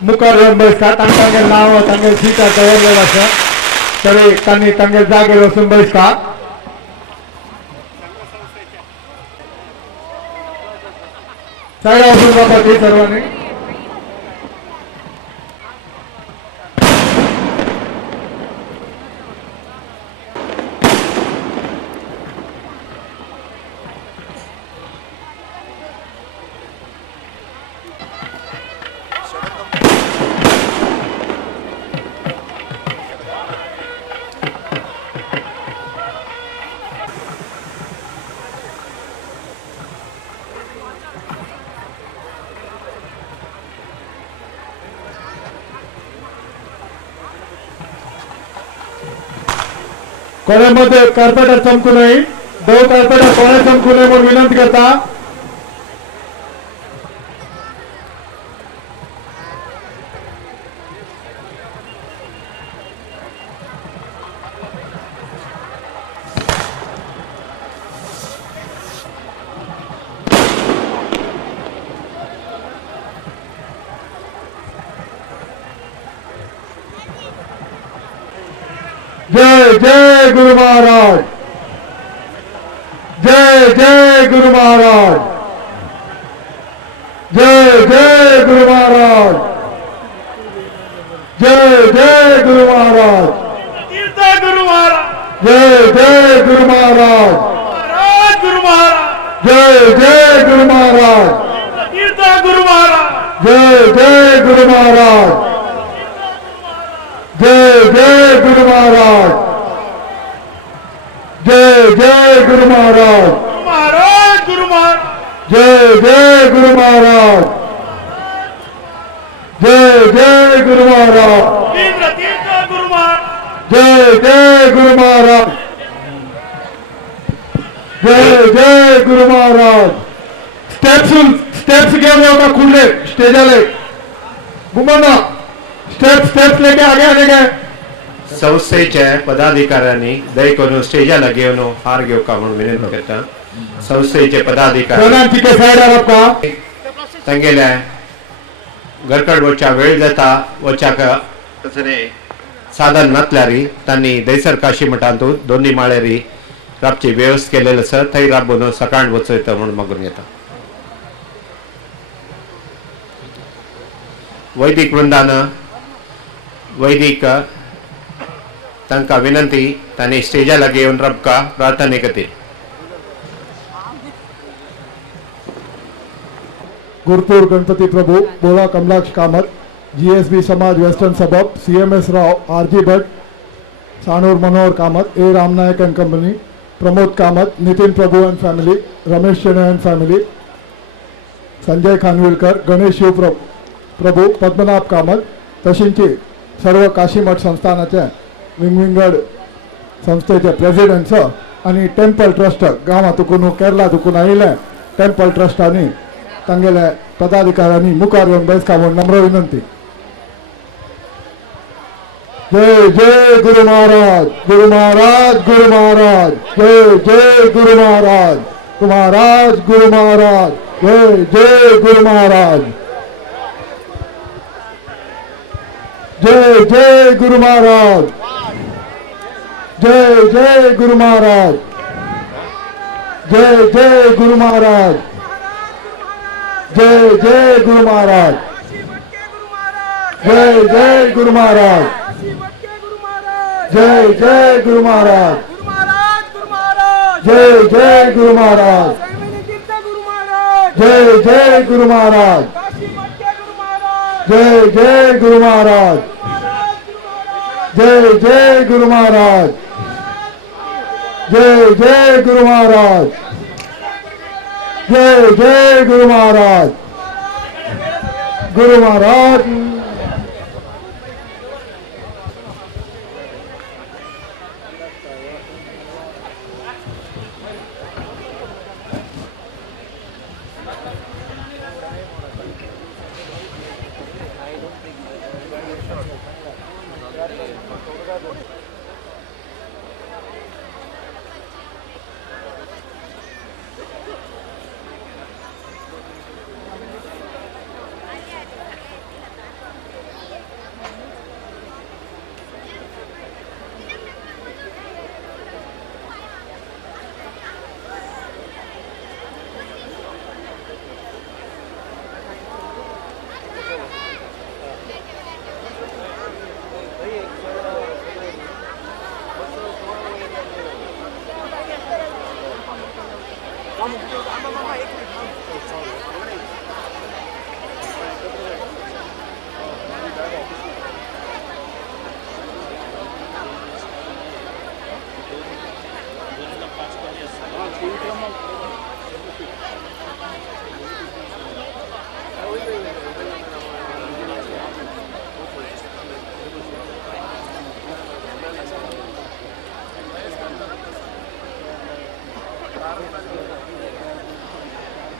मुखार बसता तांगे नाव तांगे सीटा दवरलेलं आसा तरी तांणी तांगे जागेर वचून बसता सायडा वचून जावपाची सर्वांनी कोण्यामध्ये कार्पेटर चमकू नये दो कार्पेटर कोणे चमकू नये म्हणून विनंती करता जय जय गुरु महाराज जय जय गुरु महाराज जय जय गुरु महाराज जय जय गुरु महाराज गुरु महाराज जय जय गुरु महाराज गुरु महाराज जय जय गुरु महाराज गुरु महाराज जय जय गुरु महाराज जय जय गुरु महाराज जय जय गुरु महाराज गुरु महाराज जय जय गुरु महाराज जय जय गुरु महाराज गुरु महाराज जय जय गुरु महाराज जय जय गुरु महाराज स्टेप्स घेऊन येऊ का खुले स्टेज आले घुमना स्टेप्स लेके आगे आने गए संस्थेच्या पदाधिकाऱ्यांनी दय करून स्टेजाला घेऊन हार घेऊ का म्हणून विनंती करता संस्थेचे पदाधिकारी आपका तांगेल्या घरकड वच्चा वेळ जाता वच्चा कसरे साधन नसल्यारी तांणी दैसर काशी मठांतून दोन्ही माळेरी राबची व्यवस्था केलेलं आसा थंय राबून सकाळ वचयता म्हणून मागून येता वैदिक वृंदान वैदिक तांकां विनंती तांणी स्टेजाला घेवन रबका प्रार्थने खातीर गुरुपुर गणपति प्रभु बोला कमलाक्ष कामत जीएसबी समाज वेस्टर्न सबब CMS Rao RG Bhat Sanoor Manohar Kamath A Ramnayak and company Pramod Kamath Nitin Prabhu and family Ramesh Shenoy and family Sanjay Khanvilkar Ganesh Shiv Prabhu Padmanabh Kamath तशींची सर्व काशीमठ संस्थानाचे विंगविंगड संस्थेचे प्रेसिडेंट्स आणि टेम्पल ट्रस्ट गांवांतून केरळातून आयिल्ले टेम्पल ट्रस्टांनी तांगेले पदाधिकाऱ्यांनी मुखार येवन बसका म्हणून नम्र विनंती जय जय गुरु महाराज गुरु महाराज गुरु महाराज जय जय गुरु महाराज महाराज गुरु महाराज जय जय गुरु महाराज जय जय गुरु महाराज जय जय गुरु महाराज जय जय गुरु महाराज जय जय गुरु महाराज जय जय गुरु महाराज जय जय गुरु महाराज जय जय गुरु महाराज जय जय गुरु महाराज जय जय गुरु महाराज जय जय गुरु महाराज जय जय गुरु महाराज जय जय गुरु महाराज गुरु महाराज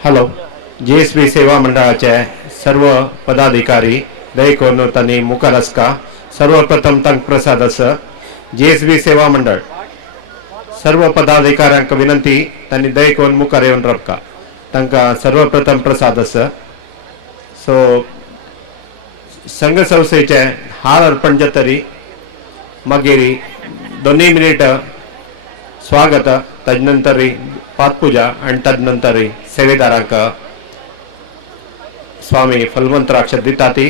हॅलो GSB सेवा मंडळाचे सर्व पदाधिकारी दयकोन तांणी मुखार आसका सर्वप्रथम तांक प्रसाद आसा GSB सेवा मंडळ सर्व पदाधिकाऱ्यांक विनंती तांणी दयकोन मुखार येवन रावका तांकां सर्वप्रथम प्रसाद आसा सो संघ संस्थेचे हार अर्पण जातरी मागीर 2 मिनिट स्वागत तदनंतर पादपूजा आणि तदनंतर सेवेदारांक स्वामी फलवंतराक्षर दिता ती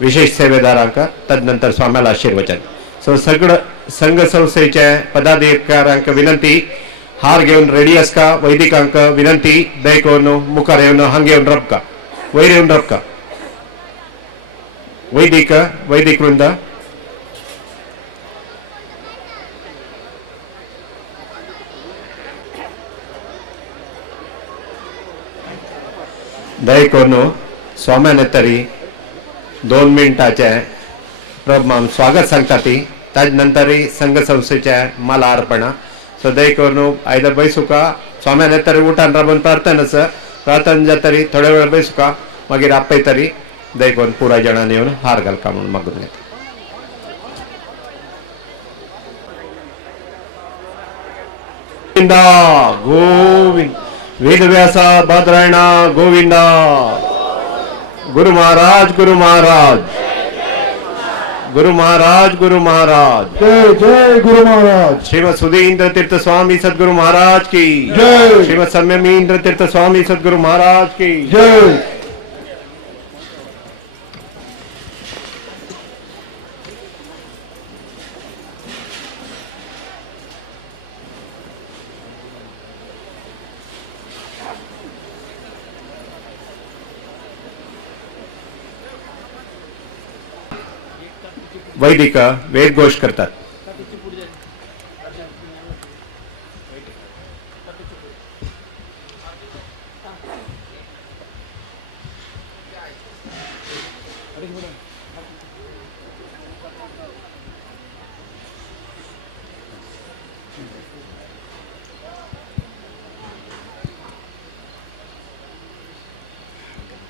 विशेष सेवेदारांक तदनंतर स्वाम्याला आशीर्वचन सो सगळं संघ संस्थेचे पदाधिकाऱ्यांक विनंती हार घेऊन रेडी आसका वैदिकांक विनंती दयकोन मुखार येवन हांगा येवन रावका वयर येवन रावका वैदिक वृंद दयकोन स्वाम्यान तरी 2 मिनटाचे प्रमाण स्वागत सांगता ती ताज नंतर संघ संस्थेचे माला अर्पण सो दयकोन आयदर बैसुका स्वाम्यान तरी उठान राबून प्रार्थना आसा प्रार्थना जातरी थोडे वेळ बैसुका मागीर आपय तरी दयकोन पुराय जाणांनी येवन हार घालका म्हणून मागून घेता गोविंदा गोविंद वेदव्यासा बादरायणा गोविंदा गुरु महाराज गुरु महाराज गुरु महाराज गुरु महाराज जय जय गुरु महाराज श्रीमद सुधींद्र तीर्थ स्वामी सदगुरु महाराज की जय श्रीमद संयमींद्र तीर्थ स्वामी सदगुरु महाराज की जय वैदिक वेद घोष करतात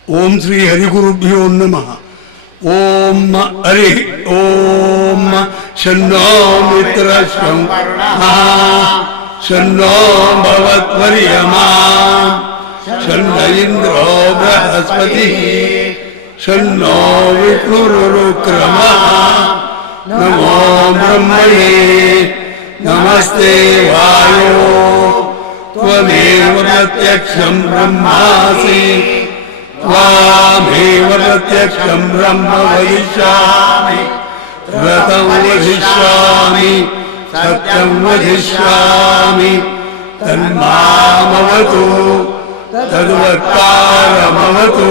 ओम श्री हरिगुरुभ्यो नमः ओम हरि ओम शन्नो मित्रशं शन्नो भवत्वर्यमा शन्न इन्द्रो बृहस्पतिः शन्नो विष्णुरुक्रमः नमो ब्रह्मणे नमस्ते वायो त्वमेव प्रत्यक्षं ब्रह्मासि त्वामेव प्रत्यक्षं ब्रह्म वदिष्यामि व्रतं वदिष्यामि सत्यं वदिष्यामि तन्मामवतु तद्वक्तारमवतु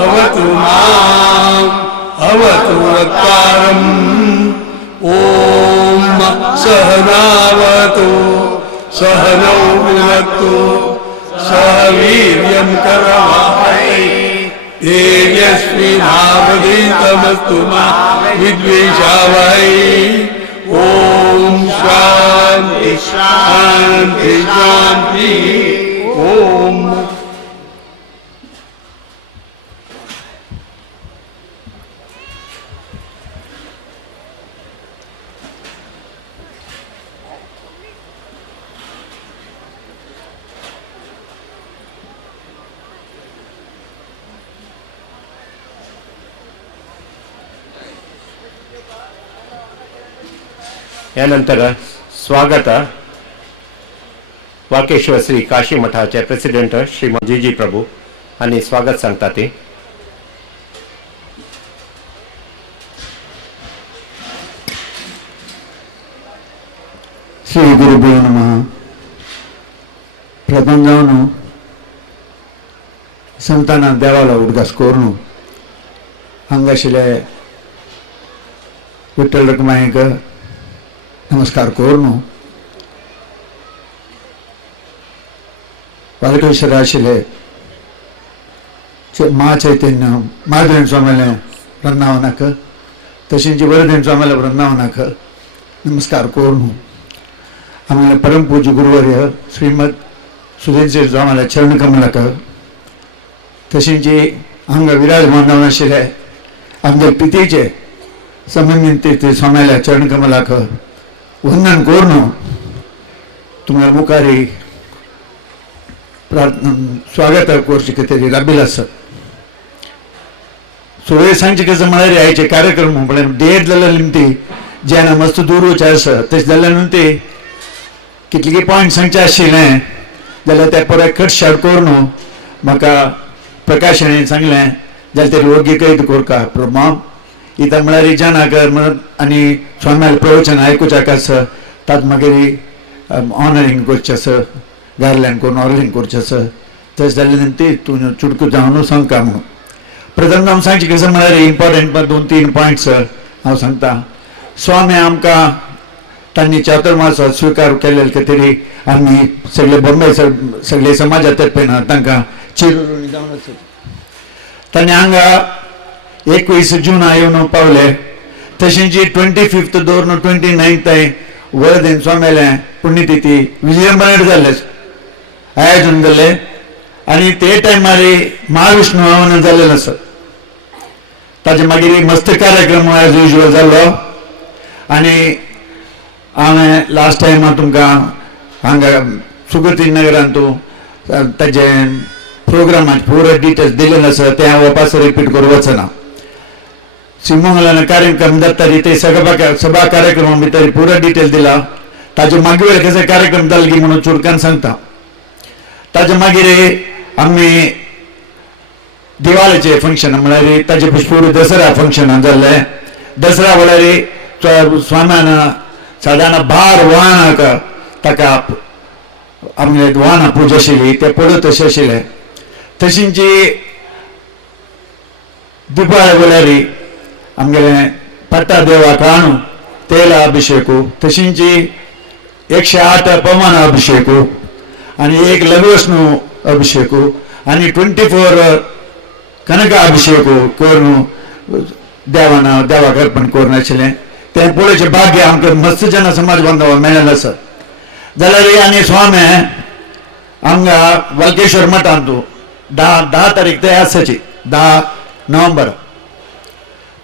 अवतु माम् अवतु वक्तारम् ॐ सहनावतु सहनौ भुनक्तु सह वीर्यं करवावहै तेजस्विनावधीतमस्तु मा विद्विषावहै ॐ शान्ति शान्ति शान्ति ॐ यानंतर स्वागत वाकेश्वर श्री काशी मठाचे प्रेसिडेंट श्रीमान जीजी प्रभू आणि स्वागत सांगता ते श्री गुरुभ्यो नमः प्रथम जावन संतांना देवाला उदगास करून हांगाशिल्ले विठ्ठल रखुमायेक नमस्कार करून वालकेश्वर आशिल्ले महाचैतन्य महादेवन स्वामीले वृंदावनाक तशेंच वरदेवन स्वामीले वृंदावनाक नमस्कार करून आम्हाला परमपूज्य गुरुवर्य श्रीमद सुधीर जोमाला चरण कमलाक तशींची हांगा विराजमान जावन आशिल्ले आमच्या पितेचे संबंधीत ते स्वाम्याला चरण कमलाक वंदन करून तुमच्या मुखारी स्वागत करची तरी राबिल आसा सुरय सांगचे कसं म्हणाले आयचे कार्यक्रम म्हण डेट जाल्या निमती जेन्ना मस्त दूर वचचे आसा तशें जाल्यार न्हू ते कितले पॉयंट सांगचे आशिल्लें जाल्यार ते परत कट शार्ट करून म्हाका प्रकाश हाणें सांगलें जाल्यार ते योग्य कैद कोरका प्रमाण इथं म्हळ्यार जाणाक आनी स्वाम्याल प्रवचन आयकुच्याक आसा तात मागीर ऑनरिंग करचें आसा गार्लँड करून ऑनरिंग करचें आसा तशें जाल्यार ती तूं चुडकू जावन सांगता म्हणून प्रथम हांव सांगचें कसं म्हळ्यार इम्पॉर्टंट 2-3 पॉयंट्स हांव सांगता स्वामी आमकां तांणी चातुर्मास स्विकार केलेले तरी आमी सगळे बॉम्बे सगळे समाजा तर्फेन तांकां चिरवणी जावन आसा तांणी हांगा 21 जून येवन पावले तशेंच 25 दवरून 29 वरदेन स्वाम्यालें पुण्यतिथी विजृंभणेर जाल्ले आयोजन जाल्ले आनी ते टायमार महाविष्णू हवन जाल्लें आसा ताजे मागीर मस्त कार्यक्रम एज युजल जाल्लो आनी हांवें लास्ट टायम तुमकां हांगा सुगती नगरांत ताजे प्रोग्रामाचे पुरो डिटेल्स दिल्ले आसा ते हांव वापस रिपीट करूं वचना शिवमंगलान कार्यक्रम जाता ते सभा कार्यक्रमा भितर पुरो डिटेल दिला ताजे मागीर कशे कार्यक्रम जाले म्हणून चुडकान सांगता ताजे मागीर आमी दिवाळेचे फंक्शन म्हळ्यार ताजे पुष्पूर दसरा फंक्शन जाल्ले दसरा म्हळ्यार स्वाम्यान सादारण भार वाहनाक ताका आमगे वाहनां पुजा आशिल्ली ते पडत तशें आशिल्ले तशींच दिपाळे म्हळ्यार आमगेले पट्टा देवाक आणू तेल अभिषेकू तशींच 108 पवन अभिषेकू आनी 1 लघुष्णू अभिषेकू आनी 24 कनक अभिषेकू करून देवाक अर्पण करून आशिल्लें ते पळोवचें भाग्य आमकां मस्त जन समाज बांधव मेळ्ळेलें आसा जाल्यार आनी स्वामी आमगा वल्केश्वर मठांत 10 तारीख ते आसाची 10 नोव्हेंबर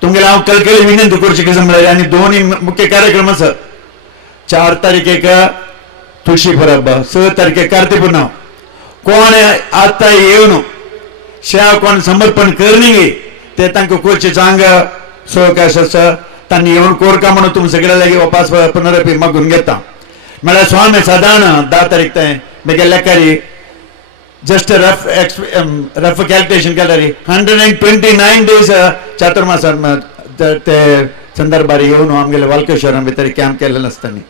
तुमगेले हांव कलकली विनंती करची कसं म्हळ्यार आनी 2 मुख्य कार्यक्रम आसा 4 तारखेक तुळशी परब 6 तारखेक कार्तिक पुर्णिमा कोण आता येवन शेव कोण समर्पण करणी ते तांकां करचें हांगा सवकाश आसा तांणी येवन कोरका म्हणून तुम सगळे लागीं वापस पुनरपी मागून घेता म्हळ्यार स्वामी सादारण 10 तारीख ते बेगे लेखारी जस्ट रफ कॅल्क्युलेशन केल्यार 129 डेज चातुर्मासांत ते संदर्भार येवन आमगेले वाल्केश्वरा भितर कॅम्प केलेले आसतानी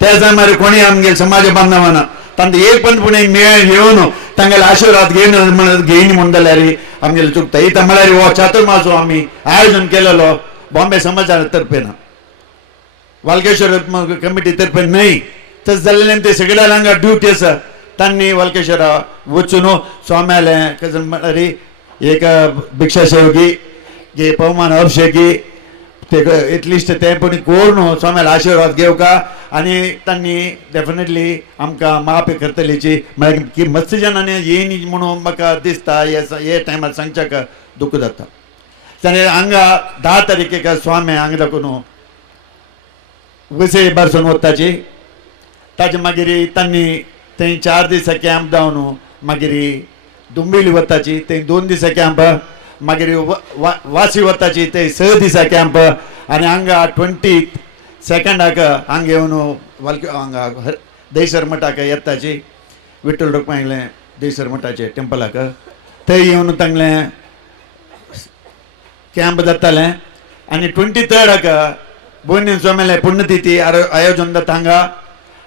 त्या टायमार कोणी आमगे समाज बांधवान तांकां एक पंतपुणे मेळ येवन तांगेले आशिर्वाद घेयन म्हणून जाल्यार आमगेले चुकता इथं म्हळ्यार हो चातुर्मास आमी आयोजन केलेलो बॉम्बे समाजा तर्फेन वाल्केश्वर कमिटी तर्फे न्हय तशें जाल्लें ते सगळ्या हांगा ड्युटी आसा तांणी वाल्केश्वरा वचून स्वाम्याले कसं म्हळ्यार एक भिक्षा सेवकी पवमान अभिषेकी ते एटलिस्ट ते पण करून स्वाम्याला आशिर्वाद घेवका आनी तांणी डेफिनेटली आमकां माफी करतलीची म्हळ्यार की मस्त जनांनी येयनी म्हणून म्हाका दिसता हे टायमार सांगच्याक दुख जाता ताणें हांगा 10 तारखेक स्वामी हांगा दाखोवन वसई बरसून वताची ताजे मागीर तांणी थंय 4 दीस कॅम्प जावन मागीर दुंबिली वताची थंय 2 दीस कॅम्प मागीर वासी वताची थंय 6 दीस कॅम्प आनी हांगा 22 हांगा येवन हांगा देसर मठाक येताची विठ्ठल रुक्माईले देसर मठाचे टेंपलाक थंय येवन तांगलें कॅम्प जातालें आनी 23 बोन्नीन स्वाम्याले पुण्यतिथी आयोजन जाता हांगा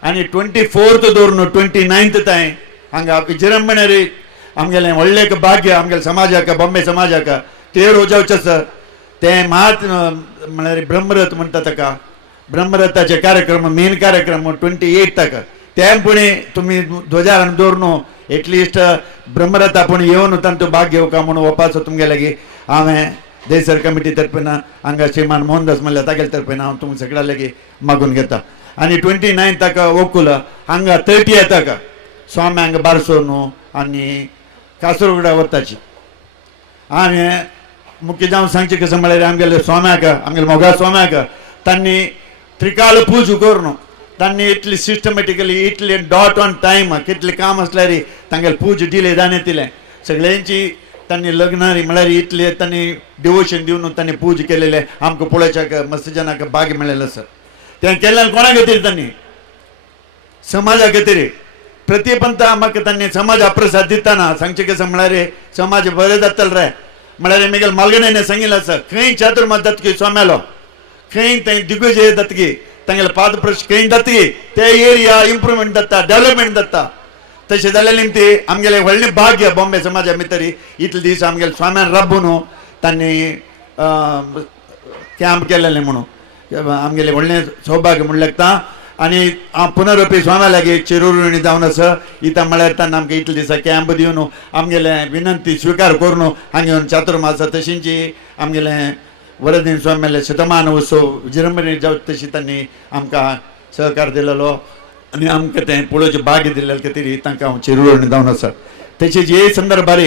आनी 24 दवरून 29 ताईं हांगा विजृंभणेर आमगेलें व्हडलें भाग्य आमगेल्या समाजाक बॉम्बे समाजाक ते रोजावचें आसा ते मात म्हळ्यार ब्रह्मरथ म्हणटा ताका ब्रह्मरथाचे कार्यक्रम मेन कार्यक्रम 28 ते पुणे तुमी ध्वजा दवरून एटलिस्ट ब्रह्मरथ आपूण येवन तांचो भाग घेवका म्हणून वपाचो तुमगे लागीं हांवें देसर कमिटी तर्फेन हांगा श्रीमान मोहनदास मल्ल्या तागेले तर्फेन हांव तुमकां सगळ्या लागीं मागून घेता आनी 29 ओकुल हांगा 30 स्वाम्यांक बारसो न्हू आनी कासरगोडा वताची आनी मुख्य जावन सांगचें कशें म्हळ्यार आमगेले स्वाम्याक आमगेले मोगा स्वाम्याक तांणी त्रिकाल पूज करून तांणी इतली सिस्टमॅटिकली इतले डॉट ऑन टायम कितले काम असल्यार तांगेले पूज डिले जावन येतलें सगळ्यांची तांणी लग्नारी म्हळ्यार इतले तांणी डिवोशन दिवन तांणी पूज केलेले आमकां पळोवच्याक मस्त जनाक भाग्य मेळ्ळेलें आसा तें केल्लें कोणा खातीर तांणी समाजा खातीर प्रतिपंत म्हाका तांणी समाजा प्रसाद दितना सांगचें कशें म्हळ्यार समाज बरें जातलो रे म्हळ्यार मुगेल मालगणेन सांगिल्लें आसा खंय चातुर्मास जातकी स्वाम्यालो खंय थंय दिग्विजय जातकी तांगेले पादप्रश खंय जातकी ते एरिया इम्प्रुवमेंट जाता डेव्हलपमेंट जाता तशें जालें निमती आमगेलें व्हडलें भाग्य बॉम्बे समाजा भितर इतले दीस आमगेले स्वाम्यान राबून तांणी कॅम्प केलेलें म्हणून आमगेलें व्हडलें सौभाग्य म्हण लागता आनी हांव पुनरपी स्वाम्या लागीं चिरुणी जावन आसा इता म्हळ्यार तांणी आमकां इतले दिसा कॅम्प दिवन आमगेलें विनंती स्विकार करून हांगा येवन चातुर्मास तशींच आमगेलें वरदीन स्वाम्याले शतमान उत्सव विजृंभणे जावं तशी तांणी आमकां सहकार दिलेलो आनी आमकां तें पळोवचें भाग्य दिल्ले खातीर तांकां हांव चिरुणी जावन आसा तशेंच हे संदर्भार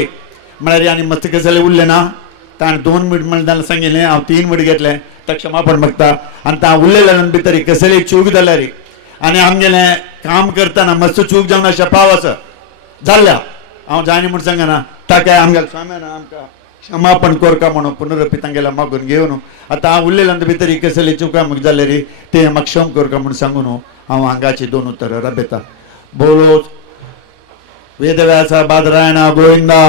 म्हळ्यार आनी मस्त गजाली उरले ना ताणें 2 मिनट म्हणल्यार सांगिल्लें हांव 3 मिनट घेतलें ताका क्षमापण मागता आनी ता उरलेल्या भितर कसली चूक जाल्यार आनी आमगेलें काम करतना मस्त चूक जावन अशें पाव आसा जाल्ल्या हांव जायना म्हूण सांगना ताका आमगेल्या स्वाम्यान आमकां क्षमापण करता म्हणून पुनरपी तांगेल्या मागून घेवन आतां हांव उरलेल्या भितर कसली चुका म्हाका जाल्यार ते म्हाका क्षम करता म्हूण सांगून हांव हांगाची 2 उतरां राबयतां बोलो वेदव्यासा बादरायणा गोविंदा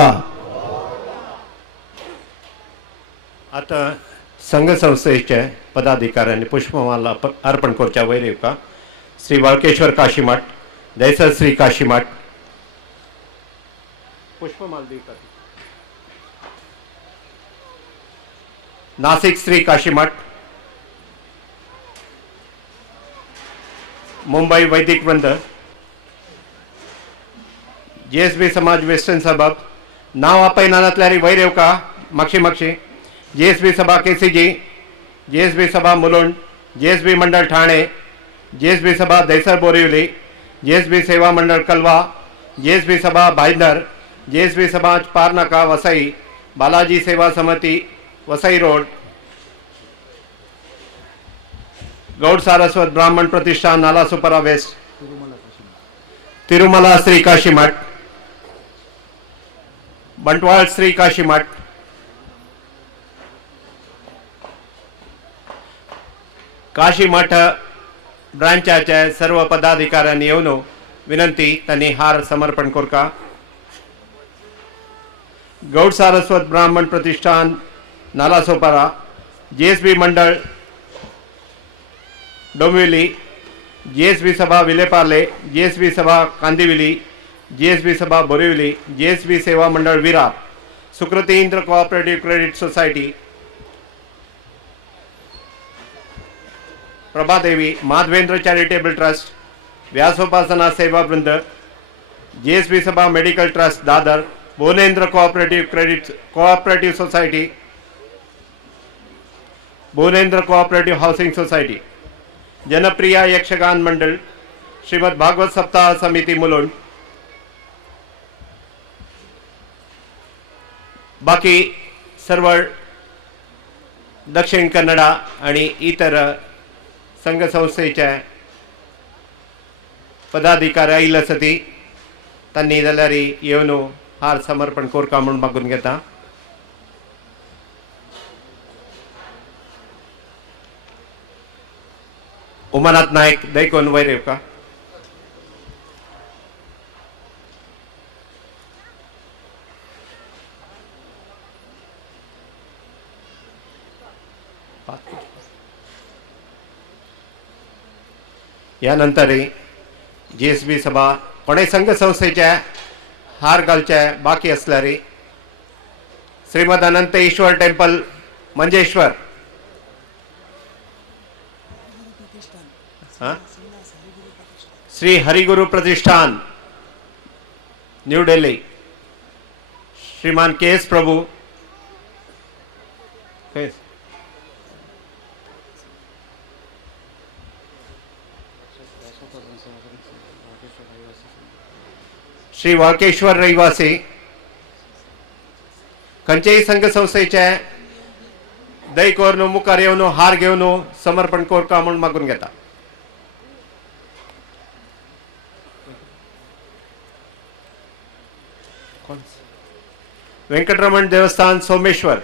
आता संघ संस्थेचे पदाधिकाऱ्यांनी पुष्पमाला अर्पण करच्या वयर येवका श्री वळकेश्वर काशीमठ दैसर श्री काशीमठ पुष्पमाल दिवका नासिक श्री काशीमठ मुंबई वैदिक वृंद जीएसबी समाज वेस्टर्न सबब नाव आपयनातल्यारी वयर येवका मागशी जीएसबी सभा केसीजी जीएसबी सभा मुलुंड जीएसबी मंडल ठाणे जीएसबी सभा दैसर बोरिवली जीएसबी सेवा मंडल कलवा जीएसबी सभा भाईंदर जीएसबी समाज पारनाका वसई बालाजी सेवा समिति वसई रोड गौड़ सारस्वत ब्राह्मण प्रतिष्ठान नालासोपारा वेस्ट तिरुमला श्री काशीमठ बंटवाल श्री काशीमठ काशीमठ ब्रांचाचे सर्व पदाधिकाऱ्यांनी येऊन विनंती त्यांनी हार समर्पण करका गौड़ सारस्वत ब्राह्मण प्रतिष्ठान नालासोपारा जीएसबी मंडल डोंबिवली जीएसबी सभा विलेपार्ले जीएसबी सभा कांदिवली जीएसबी सभा बोरिवली जीएसबी सेवा मंडल Virar Sukriti Indra cooperative credit society Prabhadevi Madhvendra charitable trust व्यासोपासना सेवा वृंद जीएसबी सभा medical trust Dadar Bhuvanendra cooperative society Bhuvanendra cooperative housing society Janapriya Yakshagana मंडल श्रीमद् भागवत सप्ताह समिति मुलुंड बाकी सर्व दक्षिण कन्नडा आणि इतर संघ संस्थेच्या पदाधिकारी आयिल्ले आसती तांणी जाल्यार येवन हार समर्पण करका म्हणून मागून घेता उमानाथ नायक दैकोन वयर येवका यानंतर जीएसबी सभा कोणे संघ संस्थेचे हार घालचे बाकी असल्यार श्रीमद अनंत ईश्वर टेम्पल मंजेश्वर श्री हरिगुरु प्रतिष्ठान न्यू दिल्ली श्रीमान के.एस. प्रभु श्री वाळकेश्वर रहिवासी खंयचेय संघ संस्थेचे दही कोरून मुखार येवन हार घेवन समर्पण कोरता म्हणून मागून घेता. वेंकटरमण देवस्थान सोमेश्वर.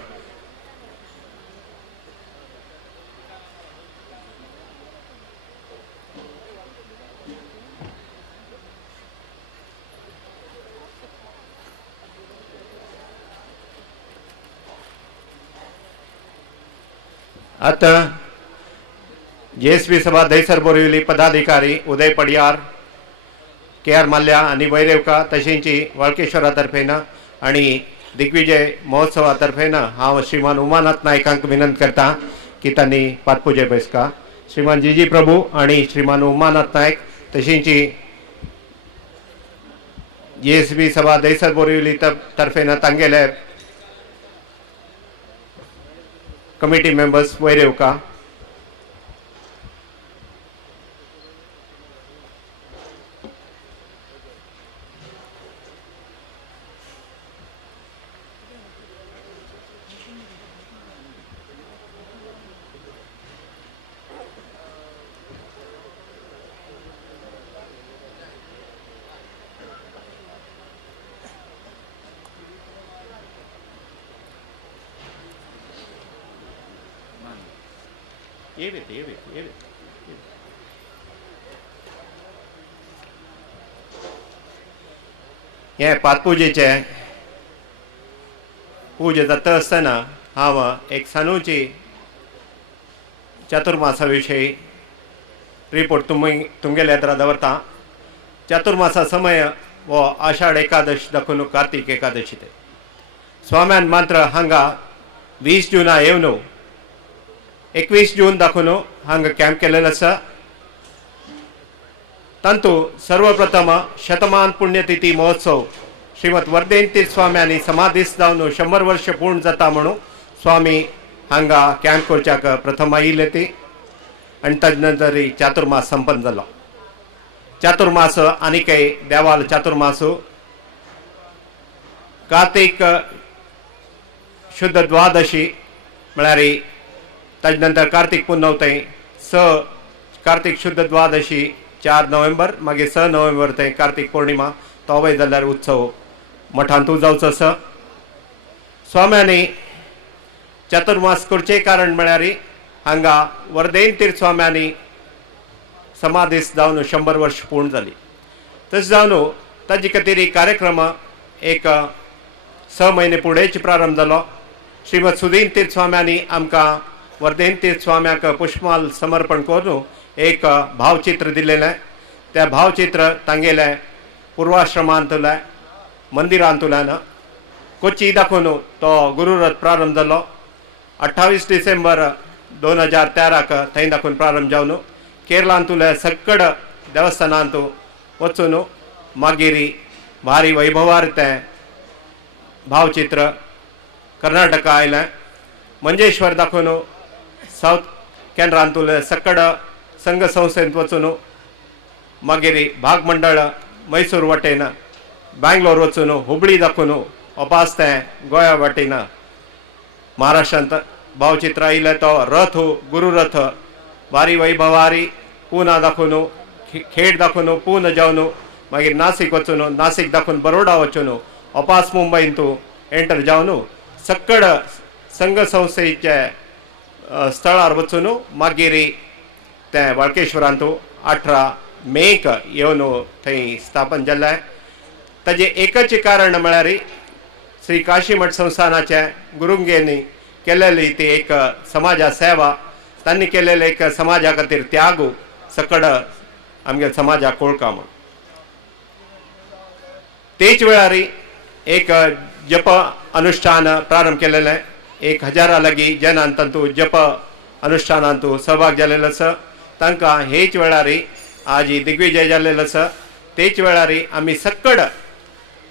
आता JSB सभा दहिसर बोरिवली पदाधिकारी उदय पडियार, KR माल्या आणि वैरेवका तशेंची वाळकेश्वरातर्फेन आणि दिग्विजय महोत्सवातर्फेन हांव श्रीमान उमानाथ नायकांक विनंती करता की तांणी पातपुजे बसका. श्रीमान जीजी प्रभू आणि श्रीमान उमानाथ नायक तशेंची JSB सभा दहिसर बोरिवली तर्फेन तांगेले कमिटी मेंबर्स वैरेवका. हे पातपुजेचे पूजे जाता आसतना हांव एक सानूची चातुर्मासा विशयी रिपोर्ट तुमगेल्या येद्रा दवरता. चातुर्मासा समय वो आषाढ एकादश दाखून कार्तिक एकादशी ते स्वाम्यान मात्र हांगा 20 जूना येवन 21 जून दाखून हांगा कॅम्प केलेलो आसा. तांतू सर्वप्रथम शतमान पुण्यतिथी महोत्सव श्रीमत वर्धेन तीर्थ स्वाम्यांनी समाधीस जावन 100 वर्ष पूर्ण जाता म्हणून स्वामी हांगा कॅम्प करच्याक प्रथम आयिल्ले ती आनी ताजे नंतर चातुर्मास संपन्न जालो. चातुर्मास आनीकय देवाल चातुर्मास कार्तिक शुद्ध द्वादशी म्हळ्यार ताजे नंतर कार्तिक पुनव थंय कार्तिक शुद्ध द्वादशी 4 नोव्हेंबर मागीर 6 नोव्हेंबर थंय कार्तिक पौर्णिमा तोवय जाल्यार उत्सव मठांतू जावचो आसा. स्वाम्यांनी चातुर्मास करचे कारण म्हळ्यार हांगा वर्धेन तीर्थ स्वाम्यांनी समाधीस जावन 100 वर्ष पूर्ण जाली. तशें जावन ताजे खातीर एक कार्यक्रम एक 6 म्हयने फुडेंच प्रारंभ जालो. श्रीमत सुदीन तीर्थ स्वाम्यांनी आमकां वर्धेन तीर्थ स्वाम्याक पुष्पमाल समर्पण करून एक भावचित्र दिलेलें. त्या भावचित्र तांगेले पूर्वाश्रमांतल्या मंदिरांतल्यान कोची दाखोवन तो गुरुरथ प्रारंभ जालो. 28 डिसेंबर 2013 थंय दाखोवन प्रारंभ जावन केरळांतल्या सक्कड देवस्थानांत वचून मागीर भारी वैभवार तें भावचित्र कर्नाटका आयलें. मंजेश्वर दाखोवन सावथ केंद्रांतल्या सक्कड संघ संस्थेंत वचून मागीर भाग मंडळ मैसूर वाटेन बँगलोर वचून हुबळी दाखोवन वापस तें गोंया वाटेन महाराष्ट्रांत भावचित्र आयिल्लें. तो रथ गुरुरथ भारी वैभवारी पुना दाखोवन खेड दाखोवन पुना जावन मागीर नाशिक वचून नाशिक दाखोवन बरोडा वचून वापस मुंबईंत एंटर जावन सक्कड संघ संस्थेचे स्थळार वचून मागीर तें वाळकेश्वरांत 18 मेक येवन थंय स्थापन जाल्लें. ताजें एकच कारण म्हळ्यार श्री काशी मठ संस्थानाचे गुरुंगेनी केलेली ती एक समाजा सेवा, तांणी केलेले एक समाजा खातीर त्याग सकड आमगे समाजा कोळका म्हूण. तेच वेळार एक जप अनुष्ठान प्रारंभ केलेलें. 1000 लागीं जनान तातूंत जप अनुष्ठानांत सहभाग जाल्लेलो आसा. तांकां हेच वेळार आज दिग्विजय जाल्लेलो आसा. तेच वेळार आमी सक्कड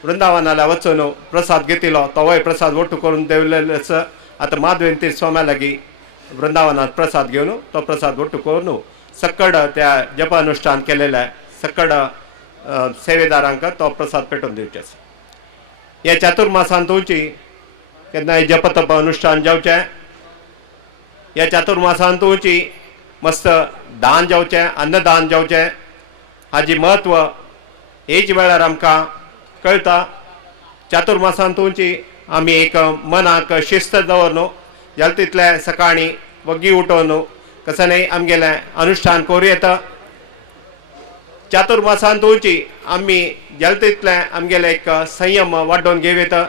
वृंदावनाला वचून प्रसाद घेतिलो. तोवय प्रसाद वट्टू करून देवलेलो आसा. आतां माधवेन तीर्थ स्वाम्या लागीं वृंदावनात प्रसाद घेवन तो प्रसाद वट्टू करून सक्कड त्या जप अनुष्ठान केलेलें. सक्कड सेवेदारांक तो प्रसाद पेटोवन दिवचे आसा. ह्या चातुर्मासांतूची केन्नाय जपतप अनुष्ठान जावचें. ह्या चातुर्मासांतूची मस्त दान जावचें, अन्नदान जावचें. हाजी म्हत्व हेच वेळार आमकां कळटा. चातुर्मासांतूची आमी एक मनाक शिस्त दवरन जाल्या तितले सकाळीं वग्गी उठोवन कसनय आमगेलें अनुष्ठान करूं येता. चातुर्मासांतूची आमी जाल्या तितलें आमगेलें एक संयम वाडोवन घेवं येता.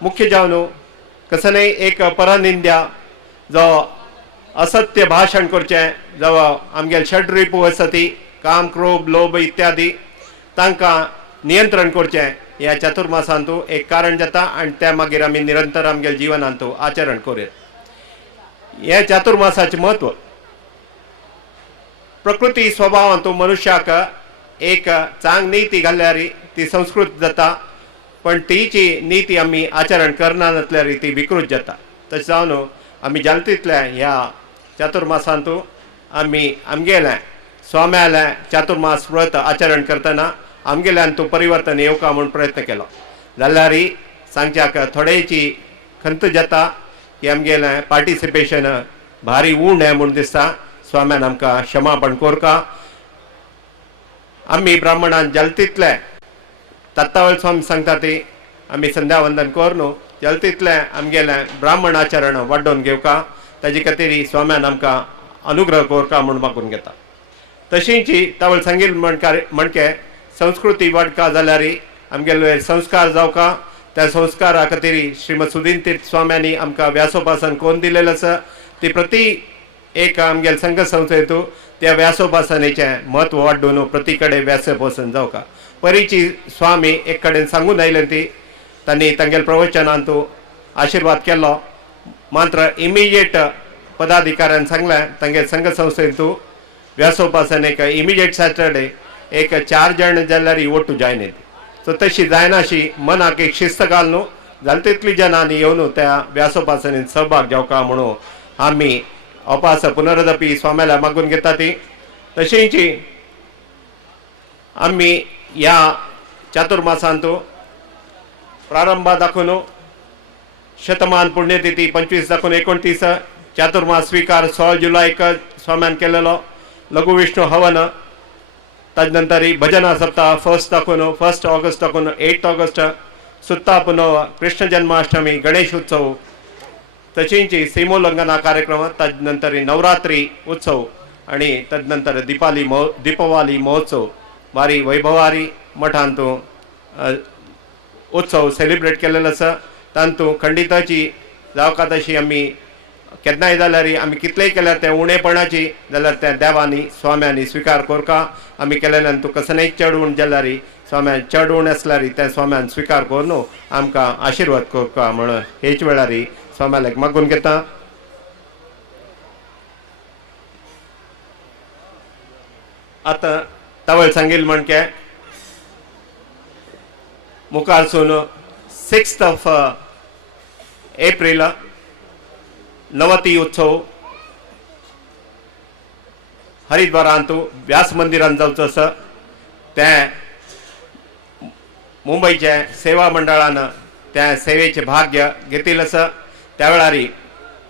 मुख्य जावन कसनय एक परनिंद्या जो असत्य भाशण करचें, जो आमगेले षड्रिपू आसा ती काम, क्रोध, लोभ इत्यादी तांकां नियंत्रण करचें ह्या चातुर्मासांतू एक कारण जाता. आनी त्या मागीर आमी निरंतर आमगेल्या जिवनांतू आचरण करूं. हे चातुर्मासाचें म्हत्व प्रकृती स्वभावांतू मनशाक एक चांग नीती घाल्यार ती संस्कृत जाता, पण तीची नीती आमी आचरण करना जाल्यार ती विकृत जाता. तशें जावन आमी जाल्या तितल्या ह्या चातुर्मासांतू आमी आमगेलें स्वाम्यालें चातुर्मास व्रत आचरण करतना आमगेल्यान तूं परिवर्तन येवका म्हूण प्रयत्न केलो जाल्यार सांगच्याक थोडेची खंत जाता की आमगेलें पार्टिसिपेशन भारी उणें म्हूण दिसता. स्वाम्यान आमकां क्षमापण कोरका. आमी ब्राह्मणान जाल्या तितलें दत्तावळ स्वामी सांगता ती आमी संध्या वंदन कोरून जाल्या तितलें आमगेलें ब्राह्मण आचरण वाडोवन घेवका. ताजे खातीर स्वाम्यान आमकां अनुग्रह कोरका म्हूण मागून घेता. तशींच तावळ सांगिल्लें म्हणके संस्कृती वाडका जाल्यार आमगेले संस्कार जावका. त्या संस्कारा खातीर श्रीमद सुदीन तीर्थ स्वाम्यांनी आमकां व्यासोपासन कोन्न दिलेलें आसा. ती प्रति एक आमगेले संघ संस्थेतू त्या व्यासोपासनेचें म्हत्व वाडून प्रति कडेन व्यासोपासन जावका. परीची स्वामी एक कडेन सांगून आयलें ती तांणी तांगेल्या प्रवचनांतू आशिर्वाद केलो. मात्र इमिजिएट पदाधिकाऱ्यान सांगलें तांगे संघ संस्थेतू व्यासोपासनेक इमिजिएट सॅटर्डे एक 4 जण जाल्यार ओट्टू जायना. सो तशी जायनाशी मनाक एक शिस्त घालून जाल्या तितली जनांनी येवन त्या व्यासोपासनेत सहभाग जावका म्हणून आमी अपास पुनरदपी स्वाम्याला मागून घेता ती. तशींच आमी ह्या चातुर्मासांतू प्रारंभा दाखोवन शतमान पुण्यतिथी 25 दाखोवन 29 चातुर्मास स्वीकार 16 जुलैक स्वाम्यान केलेलो. लघु विष्णू हवन ताजे नंतर भजना सप्ताह 1 दाखोवन 1 ऑगस्ट दाखोवन 8 ऑगस्ट सुत्ता पुनव कृष्ण जन्माष्टमी गणेश उत्सव. तशींच सीमोल्लंघना कार्यक्रम ताजे नंतर नवरात्री उत्सव आणि ताजे नंतर दीपावली महोत्सव भारी वैभवारी मठांतू उत्सव सेलिब्रेट केलेलो आसा. तांतू खंडिताची जावका तशी आमी केन्नाय जाल्यार आमी कितलेंय केल्यार तें उणेपणाची जाल्यार त्या देवानी स्वाम्यांनी स्विकार कोरका. आमी केलेल्यान तूं कसनय चड उण जाल्यार स्वाम्यान चड उण आसल्यार त्या स्वाम्यान स्विकार करून आमकां आशिर्वाद कोरका म्हणून हेच वेळार स्वाम्याक मागून घेता. आतां तावळ सांगिल्लें म्हणके मुखारसून 6 एप्रील नवती उत्सव हरिद्वारांतू व्यास मंदिरान जावचो आसा. तें मुंबयचे सेवा मंडळान त्या सेवेचे भाग्य घेतिल्लें आसा. त्या वेळार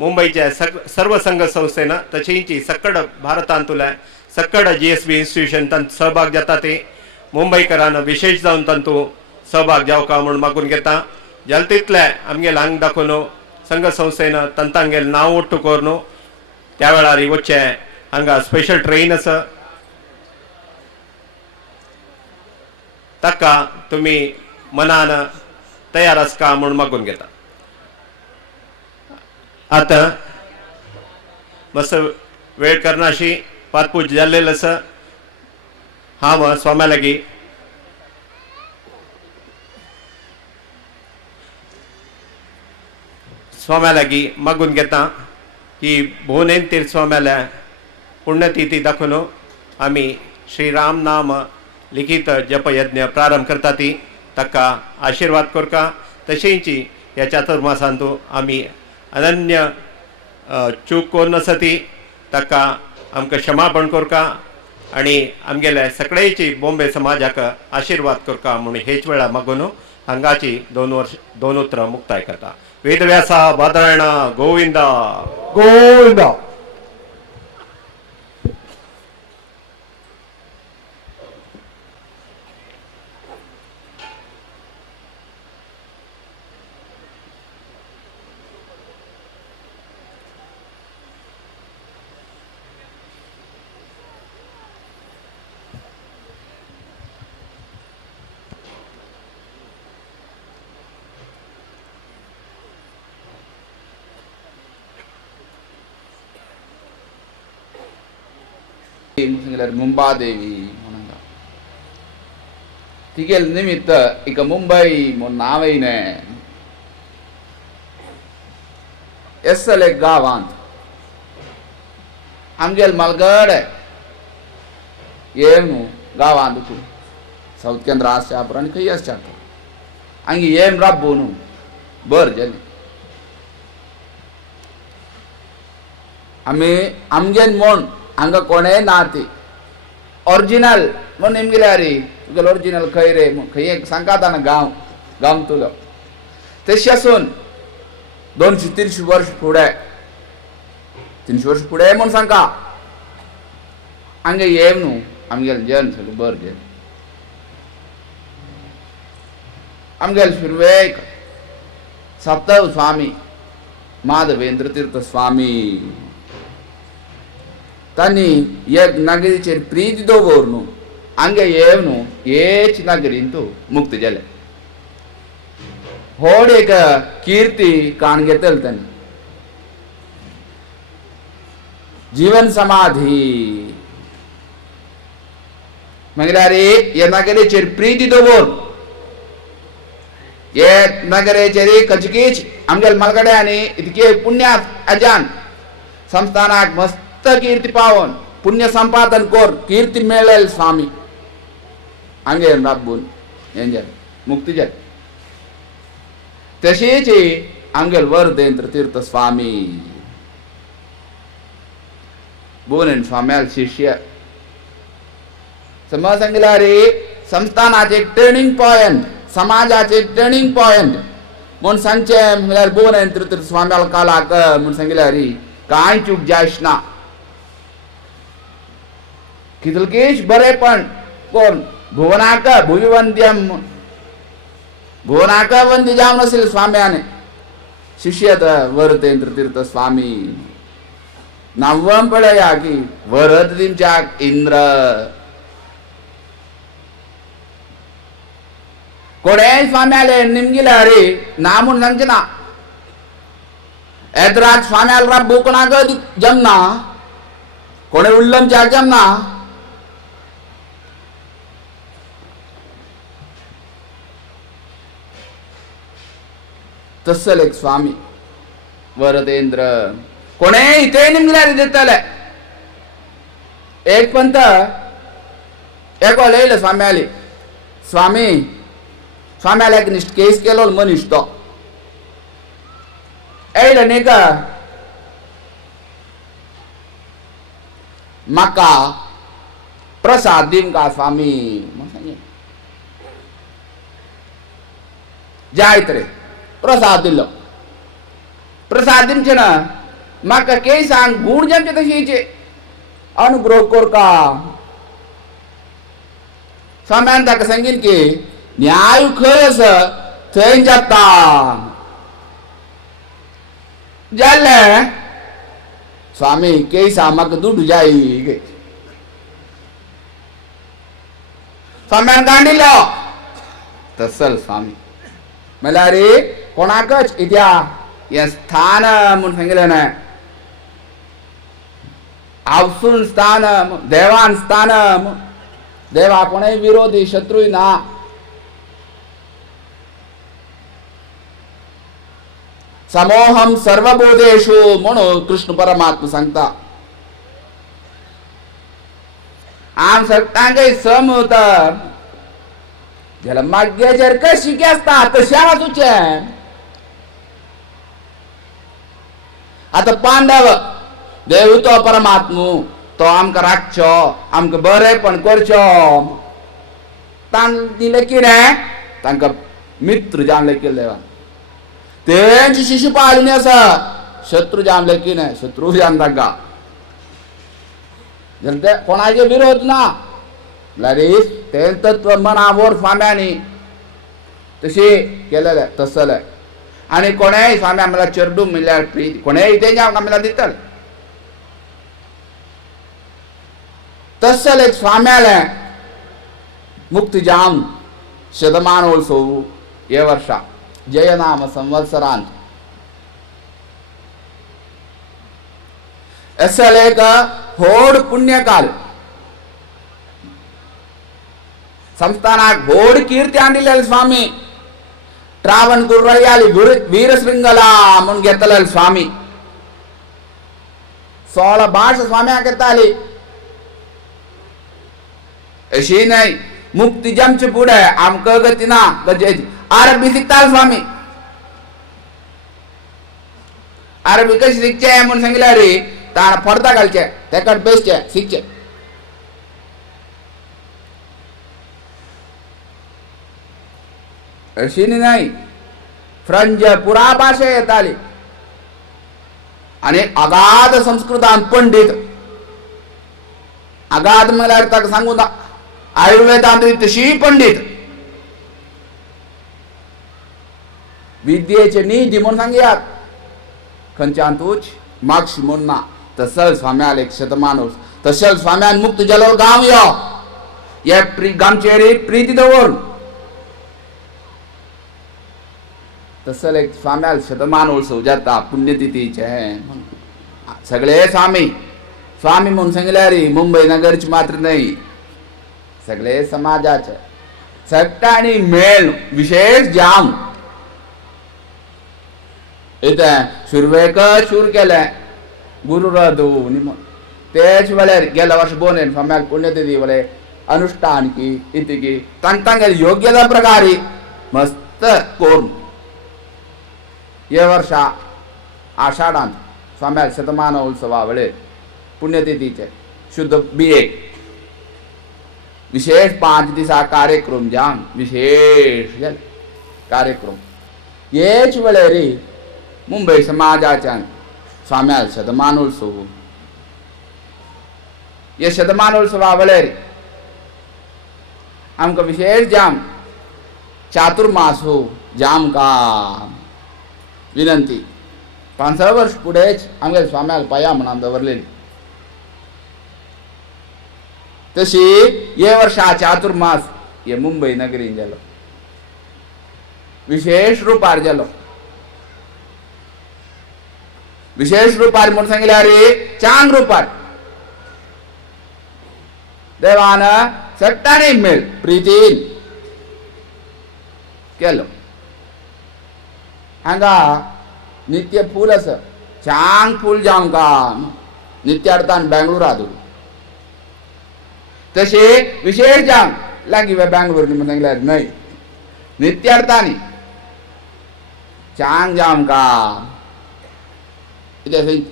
मुंबयचे सर्व संघ संस्थेन तशींच सक्कड भारतांतुले सक्कड GSB इन्स्टिट्यूशन तांत सहभाग जाता ती मुंबयकारान विशेष जावन तांतू सहभाग जावका म्हूण मागून घेता. जाल्या तितले आमगेले हांगा दाखोवन संघ संस्थेन तांतांगेलें नांव उट्टू करून त्या वेळार वच्चे हांगा स्पेशल ट्रेन आसा. ताका तुमी मनान तयार आसका म्हूण मागून घेता. आतां मस्त वेळ करनाशी पातपूज जाल्लेलो आसा. हांव स्वाम्या लागीं मागून घेता की भुवनेन तीर्थ स्वाम्याल्या पुण्यतिथी दाखोवन आमी श्री राम नाम लिखित जपयज्ञ प्रारंभ करता ती ताका आशिर्वाद कोरका. तशेंच ह्या चातुर्मासांतू आमी अनन्य चूक कोन्न आसा ती ताका आमकां क्षमापण कोरका. आणि आमगेले सगळ्याची बॉम्बे समाजाक आशीर्वाद करता म्हणून हेच वेळा मागून हांगाची 2 उतरां मुक्ताय करता. वेदव्यासा बादरायण गोविंदा. गोविंदा. मुंबादेवी म्हणून तिगेल निमित्त इक मुंबई म्हूण नावयने एसले गावांत आमगेल मलगड ఏం गावांत सौथ केंद्र आसच्यापुर आनी खंय आसच्यापुर हांगी ఏం रब्बू न्हू बर जाली आमी आमगेन म्हूण हांगा कोणेय ना ती ओरिजिनल म्हूण निमगेल्या रे तुगेलो ओरिजिनल खंय रे खंय सांगात गांव गांव तुलो तशें आसून 200-300 वर्ष फुडें 300 वर्ष फुडें म्हूण सांगा हांगा येव न्हू आमगेलें जन सगळें बर जेल आमगेले शिरवेक सप्तव स्वामी माधवेंद्र तीर्थ स्वामी तांणी एक नगरीचेर प्रीती दवरून हांगा येव न्हू हेच नगरीन तूं मुक्त जालें व्हड एक कीर्ती काण घेतली तांणी जीवन समाधी म्हळ्यार हे नगरीचेर प्रीती दवरून हे नगरेचेर खचकीच आमगेले मलगड्यांनी इतके पुण्यात अजान संस्थानाक मस्त कीर्ती पावन पुण्य संपादन कोर कीर्ती मेळ्ळेले स्वामी हांगे राबून हें जालें मुक्ती जाली तशीच आमगेले वरदेंद्र तीर्थ स्वामी बोनेन स्वाम्याल शिष्य समज सांगल्यार संस्थानाचे टर्निंग पॉइंट समाजाचे टर्निंग पॉइंट म्हूण सांगचे म्हळ्यार बोनेंद्र तीर्थ स्वाम्याल काळाक म्हूण सांगल्यार कांय चूक जायच ना कितलेकेच बरेपण कोण भुवनाक भुविवंद्यम भुवनाक वंद्य जावन आशिल्ले स्वाम्यान शिष्यत वरदेंद्र तीर्थ स्वामी नव्वम पळया की वरद दिमच्याक इंद्र कोणेय स्वाम्याले निमगिल्यार ना म्हूण सांगचे ना एद्राज स्वाम्याल रब्बू कोणाक जमना कोणे उल्लमच्याक जमना तसल एक स्वामी वरदेंद्र कोणेय इथे निमगिल्यार दितले एक पंत एक लयलो स्वाम्याली स्वामी स्वाम्याला एक निश्ट केस केलो मनीस तो येयलो न्ही का म्हाका प्रसाद दिम का स्वामी जायत रे प्रसाद दिलो प्रसाद दिमचे ना म्हाका केसांक गूण जमचे तशेचे अनुग्रह कोर का स्वाम्यान ताका सांगीन की न्याय खंय आसा थंय जाता जालें स्वामी केसा म्हाका दूद जाय स्वाम्यान गांडिलो तसल स्वामी म्हळ्यार कोणाकच इत्या हें स्थान म्हूण सांगलें ना आवसून स्थान देवान स्थान देवा कोणय विरोधी शत्रूय ना समोहम सर्वभूतेषु म्हणून कृष्ण परमात्मा सांगता आम सगळ्यांक समूत जाल्यार माग्याचेर कशी आसता तशें वाचूचें आता पांडव देव तो परमात्मा तो आमकां राखचो आमकां बरेपण करचो तांणी लेकिन तांकां मित्र जावन लेगीत देवान तेंची शिशुपालनी आसा शत्रू जावन लेगीत शत्रू जावन तांकां जाल्यार ते कोणाचे विरोध ना जाल्यार तें तत्व मनावर स्वाम्यांनी तशी केलेले तसले आनी कोणेय स्वाम्या म्हणल्यार चेडू म्हणल्यार प्रीत कोणेय तेंच्या आमकां म्हणल्यार दितले तसले स्वाम्याले मुक्ती जावन शतमानोत्सव हे वर्षा जयनाम संवत्सरांत असल एक व्हड पुण्यकाल संस्थानाक व्हड कीर्ती हाडिल्ले स्वामी ट्रावणकूर रयाली वीरशृंगला म्हूण घेतलेले स्वामी 16 भास स्वाम्याक येताली अशी नाही मुक्ती जमचे पुढे आमकां गती ना गजेची अरबी शिकताले स्वामी अरबी कशी शिकचे म्हणून सांगले रे ताणें पडदा घालचे तेका बेसचे शिकचे अशी नाही फ्रंज पुरा भाषा येताली आणि अगाध संस्कृतांत पंडित अगाध म्हळ्यार ताका सांगू ना आयुर्वेदांत तशी पंडित विद्येचे निधी म्हणून सांगयात खंयच्यातूच मागशी म्हूण ना तसल स्वाम्याल एक शतमानोस तसल स्वाम्यान मुक्त जालो गांव यो हे गांवचेर प्रीती दवर तसल एक स्वाम्याल शतमानोत्सव जाता पुण्यतिथीचे सगळे स्वामी स्वामी म्हणून सांगल्यार मुंबई नगरची मात्र नाही सगळे समाजाचे सगळ्यांनी मेळ विशेष जाम इथे सुरवेकर शूर केले गुरु रदू तेच वेळार गेल्या वर्ष बोनेन स्वाम्याक पुण्यतिथी वले अनुष्ठान की इतकी तांकां योग्यता प्रकारे मस्त कोरून हे वर्षा आषाढांत स्वाम्याक शतमानोत्सवा वेळेर पुण्यतिथीचे शुद्ध बियेक विशेष 5 दिसा कार्यक्रम जावन विशेष कार्यक्रम हेच वेळार मुंबई समाजाच्यान स्वाम्याल शतमानोत्सव हे शतमानोत्सवा वेळार आमकां विशेष जाम चातुर्मासो जाम काम विनंती 5 वर्ष फुडेंच आमगे स्वाम्याल पाया म्हणून दवरलेली तशी हे वर्षा चातुर्मास हे मुंबई नगरीन जालो विशेष रुपार जालो विशेष रुपार म्हणून सांगल्यार चांग रुपार देवान सट्टाने मेळ प्रितीन केलो हांगा नित्य फूल आसा चांग फूल जावं काम नित्यार्थान बेंगळुरात तशे विशेष जावं लागीं बेंगळूर म्हणून सांगल्यार न्हय नित्यार्थांनी चांग जावं काम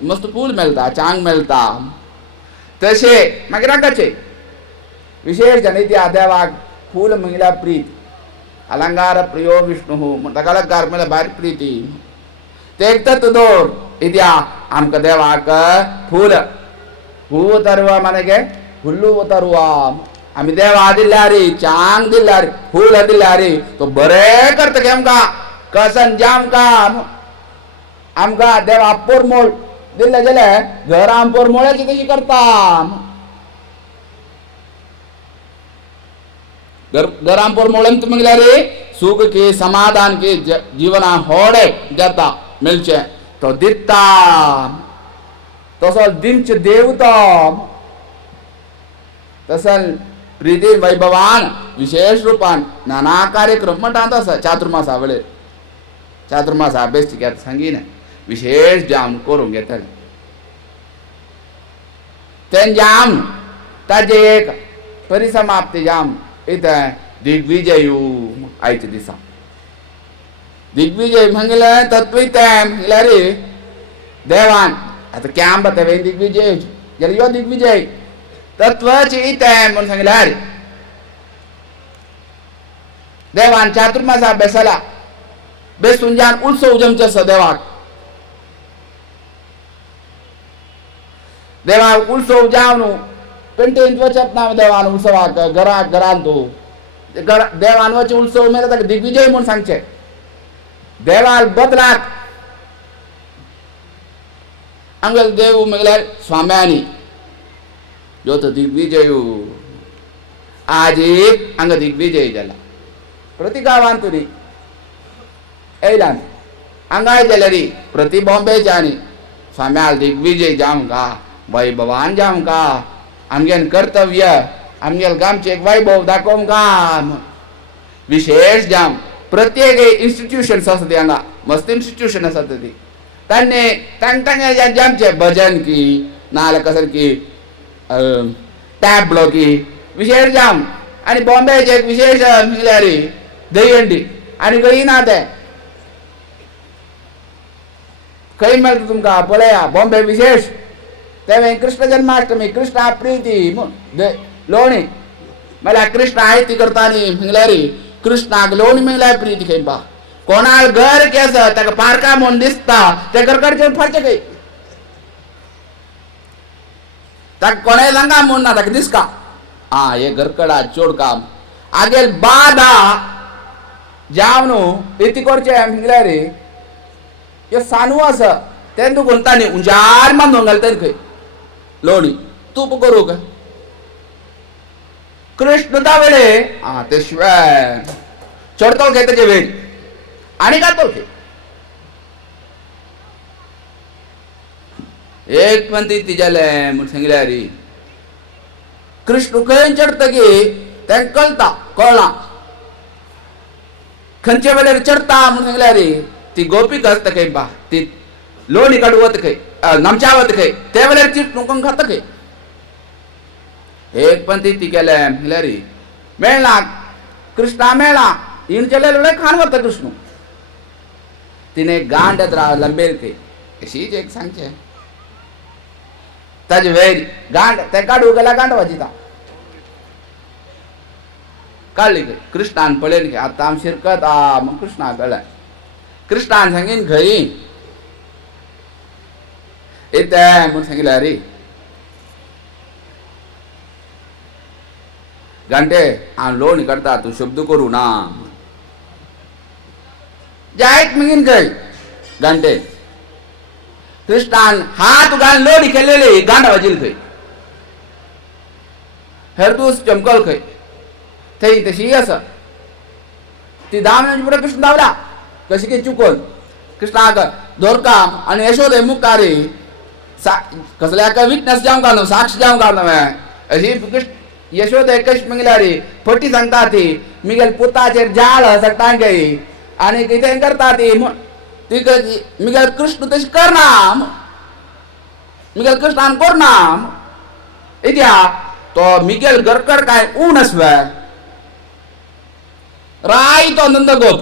मस्त फूल मेळटा चांग मेळटा तशे मागीर कशे विशेष नित्या देवाक फूल म्हणल्यार प्रीत अलंकार प्रियो विष्णु म्हणटा अलंकार म्हणल्यार भारी प्रिती ते तत्व दवर इत्या आमकां देवाक फूल हूव तरुवा मनेगे हुल्लू तरुवा आमी देवा दिल्यार चांग दिल्यार फूल दिल्यार तो बरें करता गे आमकां कसन जाम काम आमकां देवा पोरमोळ दिल्ले जाल्यार घरां पोरमोळ्याची कशी करता घरां पोरमोळ्यांत म्हणल्यार सुख की समाधान की जीवना होडे जाता मेळचे तो दिता तसो दिमचे देवता तसल प्रिती वैभवान विशेष रूपान नाना कार्यक्रम म्हणटा आसा चातुर्मासा वेळेर चातुर्मासा बेश्टी घेता सांगिना विशेष जाम करूंक घेतले तें जाम ताजे एक परिसमाप्ती जाम इथं दिग्विजयू आयच्या दिसा दिग्विजय म्हणलें तत्व तें म्हणल्यार देवान आतां कॅम्प तें दिग्विजय जाल्यार यो दिग्विजय तत्वाची इतें म्हणून सांगल्यार देवान चातुर्मासा बेसला बेसून ज्यान उत्सव जमचे आसा देवाक देवाक उत्सव जावन पेंटेंत वचप ना देवान उत्सवाक घरान तूं देवान वचे उत्सव मेरे ताका दिग्विजय म्हणून सांगचे देवाल बदलाक हांगा देव म्हळ्यार स्वाम्यांनी जो तो दिग्विजय आज एक हांगा दिग्विजय जाला प्रति गांवांत न्ही येयला हांगाय जाल्यार प्रति बॉम्बेच्यानी स्वाम्याल दिग्विजय जावंका वैभवान जावंका आमगेन कर्तव्य आमगेल गांवचे एक वैभव दाखोवंका विशेष जाम प्रत्येक इन्स्टिट्यूशन्स आसा ती हांगा मस्त इन्स्टिट्यूशन आसा ती तांणे तांगे जामचे भजन की नाल्यार कसर की टॅब्लो की विशेष जाम आनी बॉम्बेचे एक विशेष म्हळ्यार दहीहंडी आनी खंय ना ते खंय मेळटा तुमकां पळया बॉम्बे विशेष तें कृष्ण जन्माष्टमी कृष्णा प्रिती लोणी म्हळ्यार कृष्ण आयती करता न्ही म्हळ्यार कृष्णाक लोणी म्हळ्यार प्रिती खंय पा कोणाक घर केस ताका पारका म्हूण दिसता ते घरकडचे फारचे खंय ताका कोणें सांगा म्हूण ना ताका दिसका हे घरकडा चोड काम आगेल बादा जावन इती करचे म्हळ्यार ह्यो सानू आसा तें तूं कोणता न्ही उंचार बांदून घालता खंय लोणी तूप करूंक कृष्ण दावेळे ते शिवाय चडतो खंय तेजे वेळ आनी घालतो खंय एक पंथी तिजेलें म्हूण सांगल्यार कृष्ण खंय चडटकी तें कळना खंयचे वेळार चडटा म्हूण सांगल्यार ती गोपी आसता खंय पा ती लोणी काडूं वता खंय नमच्या वता खंय ते वेळार ती नुकून खाता खंय एक पंथी ती केलें म्हळ्यार मेळना कृष्णा मेळना हिण चले खान वता कृष्ण तिने गांड लंबेर खंय अशीच एक सांगचें ताजे वेळ गांड ते काडूं गेल्यार गांड वाजिता काडली खंय कृष्णान पळयली खंय आतां आमी शिरकत म्हूण कृष्णाक कळ्ळें कृष्णान सांगीन खंय येतें म्हूण सांगल्यार घंटे हांव लोणी काडटा तूं शब्द करूं ना जायत बेगीन खंय घंटे कृष्णान हात घालून लोणी केलेली गांड वाजिली खंय हेरदूस चमकल खंय थंय तशी आसा ती 10 मिनट पुढे कृष्ण धांवला कशी की चुकून कृष्णाक दोरकाम आनी यशोदे मुखारी कसल्याक विटनेस जावंक न्हू साक्ष जावंक न्हू अशी यशोदे कशी म्हळ्यार फटी सांगता ती मिगेल पुताचेर जाळ सट्टांगे आनी कितें करता ती मिगेल कृष्ण तशी करना मिगेल कृष्णान करना इत्याक तो मिगेल घरकर काय ऊन आसवे राय तो नंदगोप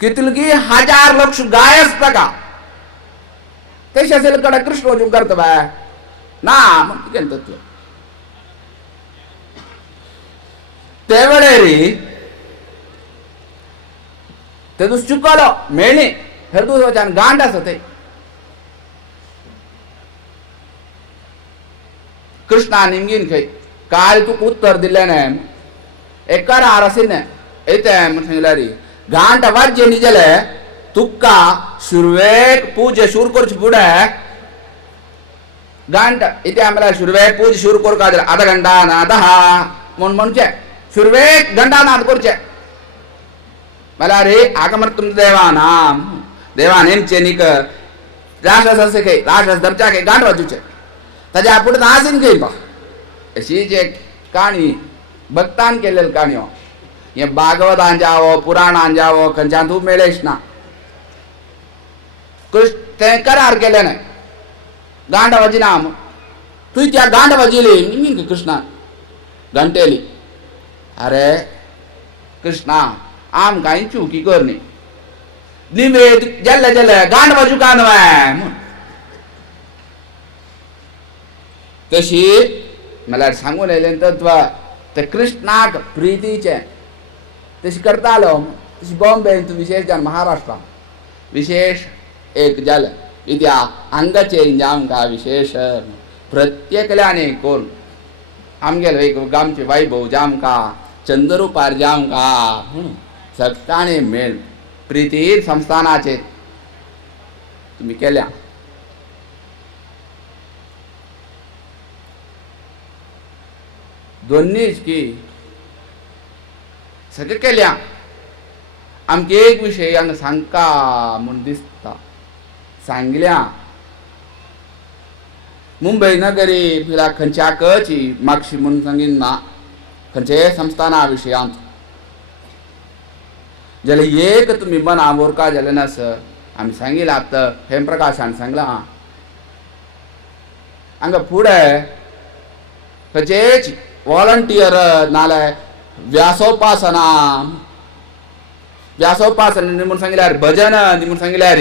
कितली 1000 लक्ष गाय आसता का तशें आसले कडे कृष्ण वचून करता ना कितें तत्व ते वेळार तेदूस चुकलो मेळ्ळी हेरदूस वच्यान गांड आसा थंय कृष्णान हिंगीन खंय काल तुका उत्तर दिल्लें न्हय एक करार आशिल्लें येतें म्हूण सांगल्यार गांठ वाज्य न्ही जाल्यार तुका सुरवेक पूजा सुरू करचे फुडें गांठ इथे आमला सुरवेक पूजा सुरू करता जाल्यार आधा घंटा ना 10 म्हूण म्हणचें सुरवेक घंटा नाद करचें म्हळ्यार हाका मरे तुमचो देवान हेमचें न्ही राष्ट्रास आसा खंय राष्ट्रास धरच्या खंय गांठ वाजोवचें ताच्या फुडें आसीन खंय पा अशीच एक काणी भक्तान केलेली काणयो हे भागवतान जावो पुराणान जावो खंयच्यान तूं मेळेच ना कृष्ण तें करार केलें न्हय गांठ वाजिना तुवें त्या गांठ वाजिली कृष्णान घंटेली अरे कृष्णा आमकां चुकी कर न्ही निवेद जेल्ले गांठ वाजूं का न्हय तशी मला सांगून येयलें तत्व ते कृष्णाक प्रितीचें तशी करतालो तशी बॉम्बेंत विशेष जावन महाराष्ट्रा विशेष एक जालें कित्याक हांगा चेंज आमकां विशेष प्रत्येकल्यान कोण आमगेलो एक गामचे वैभव जामकां चंद्रुपार जामकां सगळ्यांनी मेळ प्रिती संस्थानाचेर तुमी केल्या दोन्हीच की सगळें केल्या आमकां एक विशय हांगा सांगता म्हूण दिसता सांगल्या मुंबई नगरी फिरा खंयच्या कची मागशी म्हणून सांगीन ना खंयचे संस्थाना विशयांत जाल्यार एक तुमी मना वरका जाल्यार ना सर आमी सांगिला आतां हेमप्रकाशान सांगला हांगा फुडें खंयचेच वॉलंटियर नाल्यार व्यासोपासना म्हणून सांगिल्यार भजन म्हणून सांगिल्यार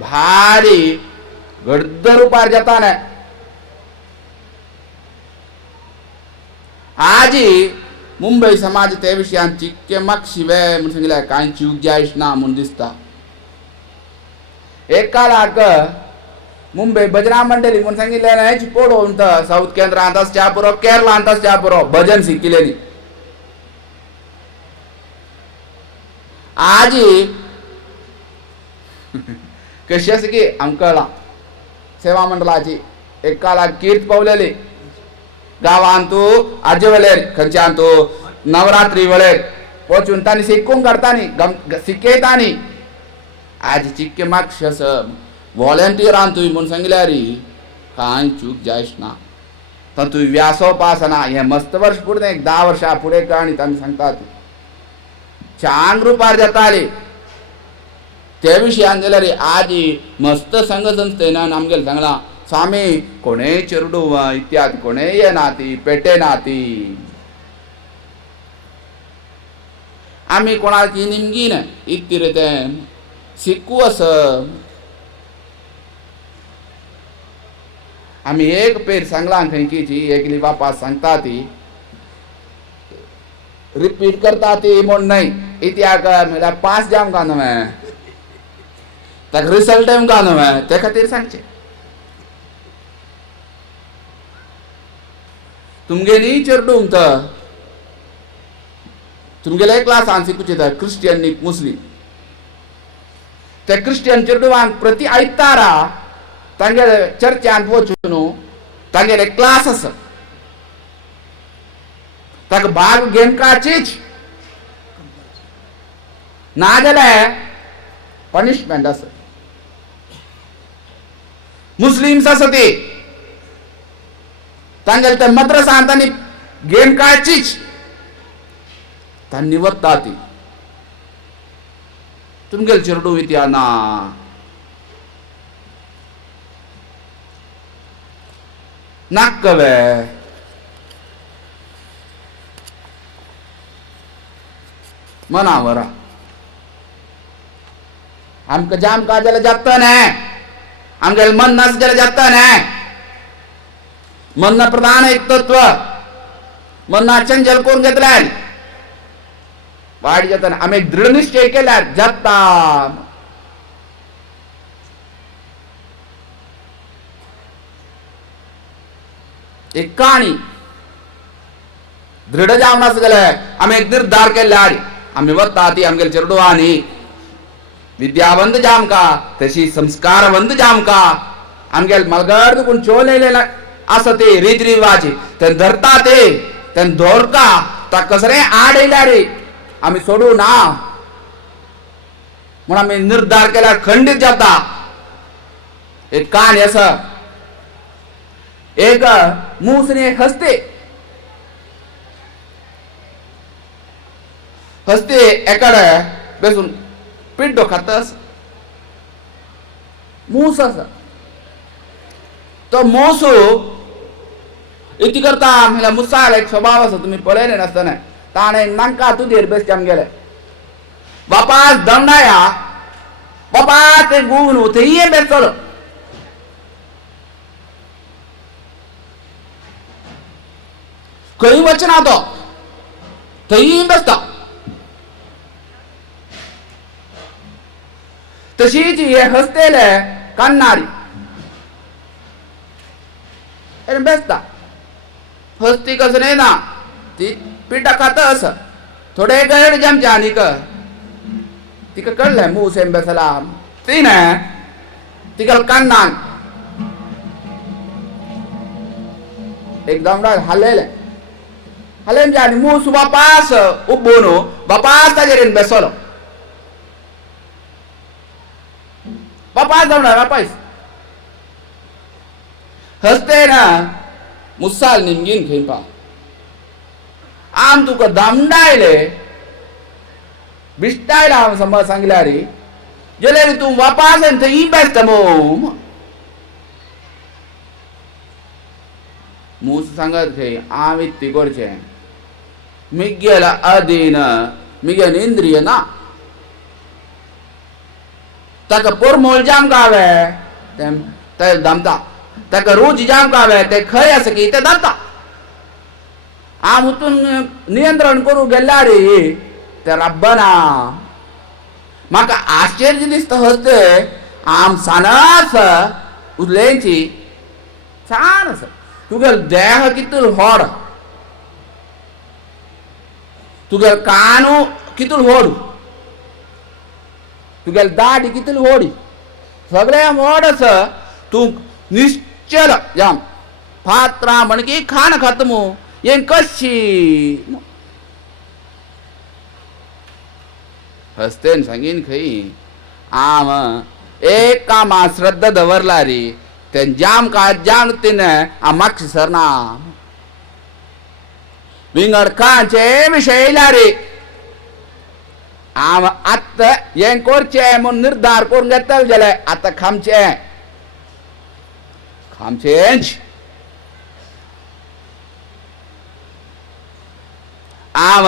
भारी गर्द रुपार जाता न्हय आजी मुंबई समाज ते विशयान चिक्के मागशी वे म्हणून सांगिल्यार कांय चूक जायच ना म्हूण दिसता एक काळाक मुंबई भजना मंडळी म्हणून सांगिल्लें न्हय पळोवन साऊथ केंद्रांत आसच्या पुरो केरळांत आसच्या पुरो भजन शिकिल्लें आजी कशी आसा की आमकां कळ्ळां सेवा मंडळाची एक काळाक कीर्त पावलेली गांवांत आजे वेळेर खंयच्यान नवरात्री वेळेर वचून तांणी शिकूंक काडटानी शिकयतानी आज चिक्के मागशे आसा वॉलंटियरांतूय म्हूण सांगल्यार कांय चूक जायच ना तातूंय व्यासोपासना हें मस्त वर्ष फुडें एक 10 वर्सां फुडें काणी तांणी सांगतात छान रुपार जाताली ते विशयान जाल्यार आजी मस्त संघ संस्थेन आमगेले सांगलां स्वामी कोणेय चेडू इत्यादी कोणेय येनाती पेटेनाती आमी कोणाची निमगीन इतकी रितेन शिकू आस आमी एक पेर सांगलां खंयची एकली बापा सांगता ती रिपीट करता ती म्हूण न्हय इत्याक म्हळ्यार पास जावंक काय न्हय ताका रिजल्ट येवंक काय न्हय ते खातीर सांगचें तुमगेली चेडूंक तुमगेले क्लासान शिकूचे क्रिश्चियन मुस्लीम ते क्रिश्चियन चेडवांक प्रति आयतारा तांगेले चर्चांत वचून तांगेले क्लास आसा ताका भाग घेवपाचीच नाजाल्यार पनिशमेंट आसा मुस्लिम्स आसा ती तांगेले ते मद्रसांत तांणी घेवपाचीच तांणी वता ती तुमगेले चेडू इत्या ना नाका वे मनावरा आमकां जाम का जाल्यार जाता न्हय आमगेलें मन नास जाल्यार जाता न्हय मन प्रधान एक तत्व मना चंचल करून घेतल्यार वायट जाता आमी एक दृढ निश्चय केल्यार जाता एक काणी दृढ जावन आसा जाल्यार आमी एक निर्धार केल्यार आमी वता ती आमगेले चेडवांनी विद्यावंत जामका तशी संस्कारवंत जामका आमगेले मलगड कोण चोल येयलेले आसा ते रीत रिवाज ते धरता ते धोरता ता कसरे आड येयल्यार आमी सोडू ना म्हूण आमी निर्धार केल्यार खंडीत जाता एक काणी आसा एक मूसने एक हस्ते एकडे बसून पिड्डो खातास मूस आसा तो मोसू इतकी करता म्हळ्यार मुसाल एक स्वभाव आसा तुमी पळयले नासतना ताणें नांका तुजेर बेश्टे आमगेले बापास दंडाया बापा ते गुण थंय बेसलो खंय वचना तो थंय बसता. तशीच हे हसतेले कान्नारी बेसता. हस्ती कसं नाही ना ती पिठा खात असं थोडे गैर जमच्या आणि तिका कळलंय मूस एम बेसला ती ना तिका कान्नान एकदम हल्लेले हलेन जानी मूस बापास उब्बोनो बापास ताजेरेन बेसलो बापास जावणार बापास हसते ना मुसाल निमगीन खेपा आम तुका दामडायले बिष्टायला हांव समज सांगल्या रे गेले रे तूं वापास आनी थंय बेस्ट मो मूस सांगत खंय हांव इत्ती करचें मिगेल अधीन मिगेल इंद्रिय ना ताका पोरमोल जाम गावे ते दमता ताका रोज जाम गावे ते खंय आसा की ते दमता. हांव हितून नियंत्रण करूं गेल्या रे ते रब्बना म्हाका आश्चर्य दिसता हसते आम सानस उरलेंची सानस तुगेल देह कितूल व्हड तुगेल कानू कितूल व्हड तुगेल दाढी कितूल व्हड सगळे व्हड आसा तूं निश्चल जाम फात्रा म्हणकी खान खतमू यें कशी हस्तेन सांगीन खंय आम एक कामा श्रद्धा दवरला रे ते जाम का जाम तिने म्हाका सरना विंगड खांचे विशय येयला रे आम आत्ता हें करचें म्हूण निर्धार करून घेतले जाल्यार आतां खामचें खामचेंच आम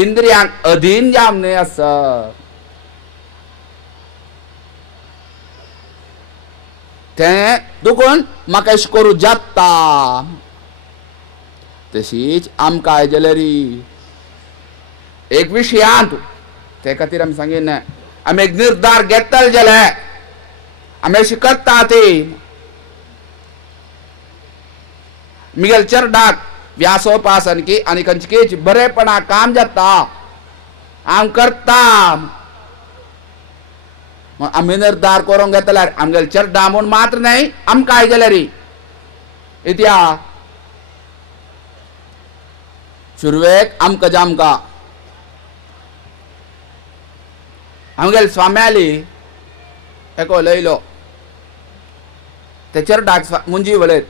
इंद्रियांक अधीन जाम न्ही आसा तें दुखून म्हाका अशें करूं जाता. तशीच आमकां आयजलेरी एक विशयांत ते खातीर आमी सांगीन आमी एक निर्धार घेतले जाल्यार आमी अशें करता ती मिगेल चेरडाक व्यासोपास आनी खंयचेच बरेपणा काम जाता आम करता आमी निर्धार करूंक घेतल्यार आमगेले चेरडा म्हूण मात्र न्हय आमकां आयजलेरी इत्या सुरवेक आमकां जामकां आमगेले स्वाम्याली एको लयलो ते चेरडाक मुंजी वलयत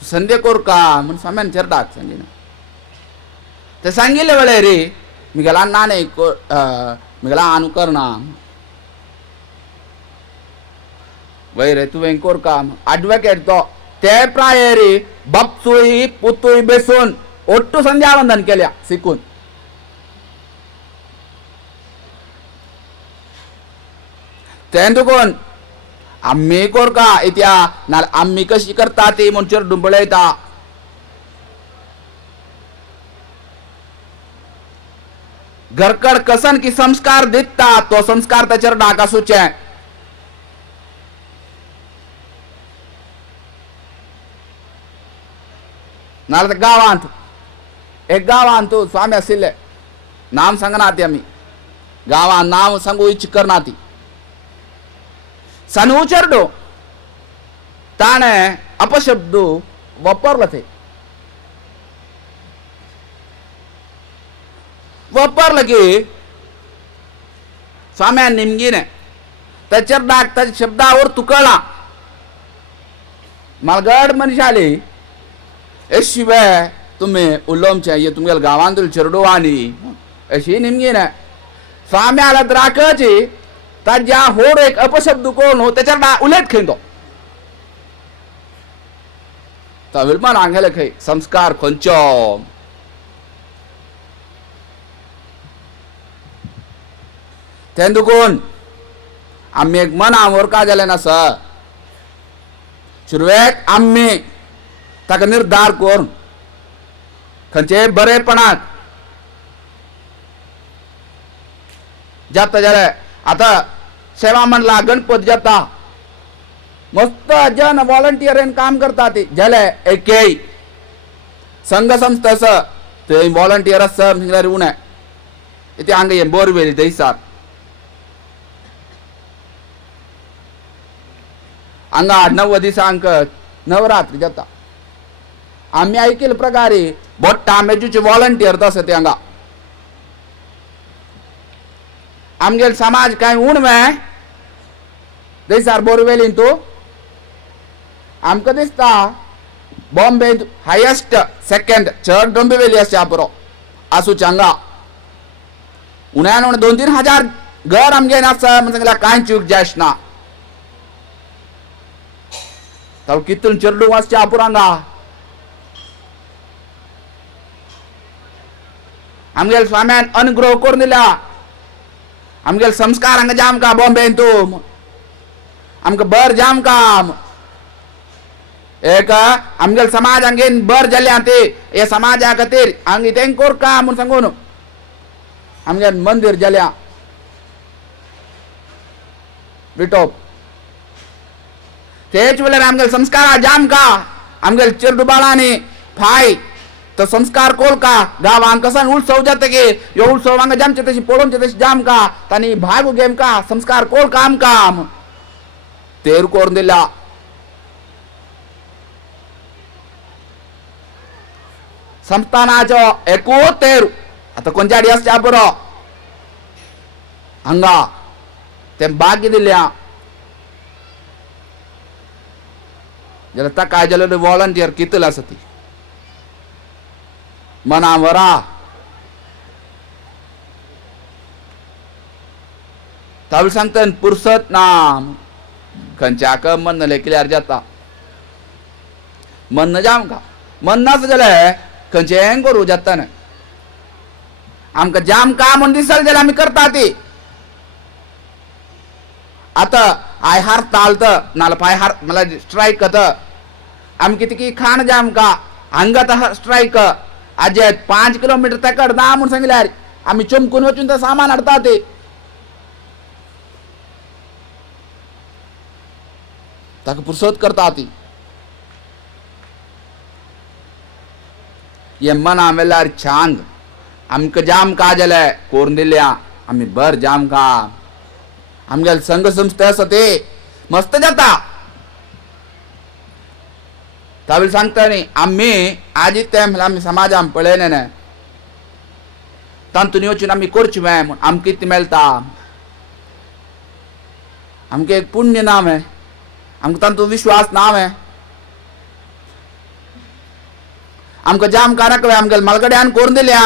संदे कोर का म्हूण स्वाम्यान चेरडाक सांगिना ते सांगिल्ले वळे रे मिगेला नाने मिगेला आनु करना वय रे तुवें कोर का अड्वोकेट तो ते प्रायरी बापसूय पुतूय बेसून ಒಟ್ಟು ಸಂಧ್ಯಾವಂದನ केल्या सिकून तेंदुकोन आम्ही कोर का इत्या नाल आम्ही कशी करता ती म्हणचर डुंबळयता घरकड कसन की संस्कार दिता तो संस्कार त्याचेर डाकासूचे नाल गावांत एक गावांत स्वामी आशिल्ले नाम सांगना ती आमी गावांत नाम सांगू इच्छ करना ती सनूचरडो ताणे अपशब्द वापरला ते वापरलं की स्वाम्यान निमगीने त्याचेर डाक त्या शब्दावर तुकळा मालगड मनशाली ए शिवाय तुम्ही उलोवचे ये तुमगेल्या गांवांतूल चेरडो आनी अशी निमगीने स्वाम्याला द्राकची ताज्या होड एक अपशब्द कोण त्याच्यार उलट खंय तो विलमान हांगेले खंय संस्कार खंयचो तेंदुकून आम्ही एक मना वरका जाले ना सर सुरवेक आम्ही ताका निर्धार करून खंयचे बरेपणाक जाता जाल्यार आतां सेवा मंडळा गणपत जाता मस्त जन व्हॉलंटियरीन काम करता ती जाल्यार एकय संघ संस्था आसा थंय व्हॉलंटियर आसा म्हळ्यार उणें इथे हांगा हें बोरवेली थंयसार हांगा 9 दिसांक नवरात्री जाता आमी ऐकले प्रकारे बोट्टा मेजूचे व्हॉलंटियर आसा ते हांगा आमगेल समाज कांय उणवे थंयसार बोरवेलीन तूं आमकां दिसता बॉम्बे हायेस्ट सेकंड चड डोंबिवली आसा पुरो आसूच हांगा उण्यान उणें 2-3 हजार घर आमगेन आसा म्हण सांगल्यार कांय चूक जायच ना ताका कितून चेडू वाचचे पुरो हांगा आमगेल स्वाम्यान अनुग्रह करून दिला आमगेल संस्कार हांगा जाम का बॉम्बेन तूं आमकां बर जाम काम एक आमगेल समाज हांगेन बर जाल्ल्या ते हे समाजा खातीर हांगा तें कोर का म्हूण सांगून आमगेन मंदिर जाल्या विटोप तेच वेळार आमगेल संस्कार जाम का आमगेल चेडू बाळांनी फाय तो संस्कार कोल का गांवांक कसान उत्सव जाता की ह्यो उत्सव हांगा जामचे तशी पळोवनचे तशी जाम का तांणी भाग घेम का संस्कार कोल काम काम तेर करून दिला संस्थानाचो एकूच तेर आतां कोणच्याडी आसच्या पुरो हांगा ते भाग्य दिल्या जाल्यार ताका जाल्यार व्हॉलंटियर कितले आसा ती मना वरा तावल सांगता पुरसत ना खंयच्याक मन लेखल्यार जाता मन जाम का मन नास जाल्यार खंयचें करूं जाता न्हय आमकां जाम काम म्हूण दिसले जाल्यार आमी करता ती आतां आय हारता नाल्यार पाय हार म्हळ्यार स्ट्रायक करता आमी कितें की खाण जाम का हांगा आतां स्ट्रायक आज 5 किलोमीटर तेकड ना म्हूण सांगल्यार आमी चमकून वचून तें सामान हाडटा ती ताका पुरसत करता ती हे मना वेल्यार छांग आमकां जाम का जाल्यार करून दिल्या आमी बर जाम का आमगेल संघ संस्था आसा ते मस्त जाता तावेल सांगता न्ही आमी आजी ते आमी समाजान पळयलें न्हय तातूंत वचून आमी करचें म्हूण आमकां कितें मेळटा आमकां एक पुण्य नामें आमकां तातूंत विश्वास नामें आमकां जाम कारक आमगेल मलगड्यान करून दिल्या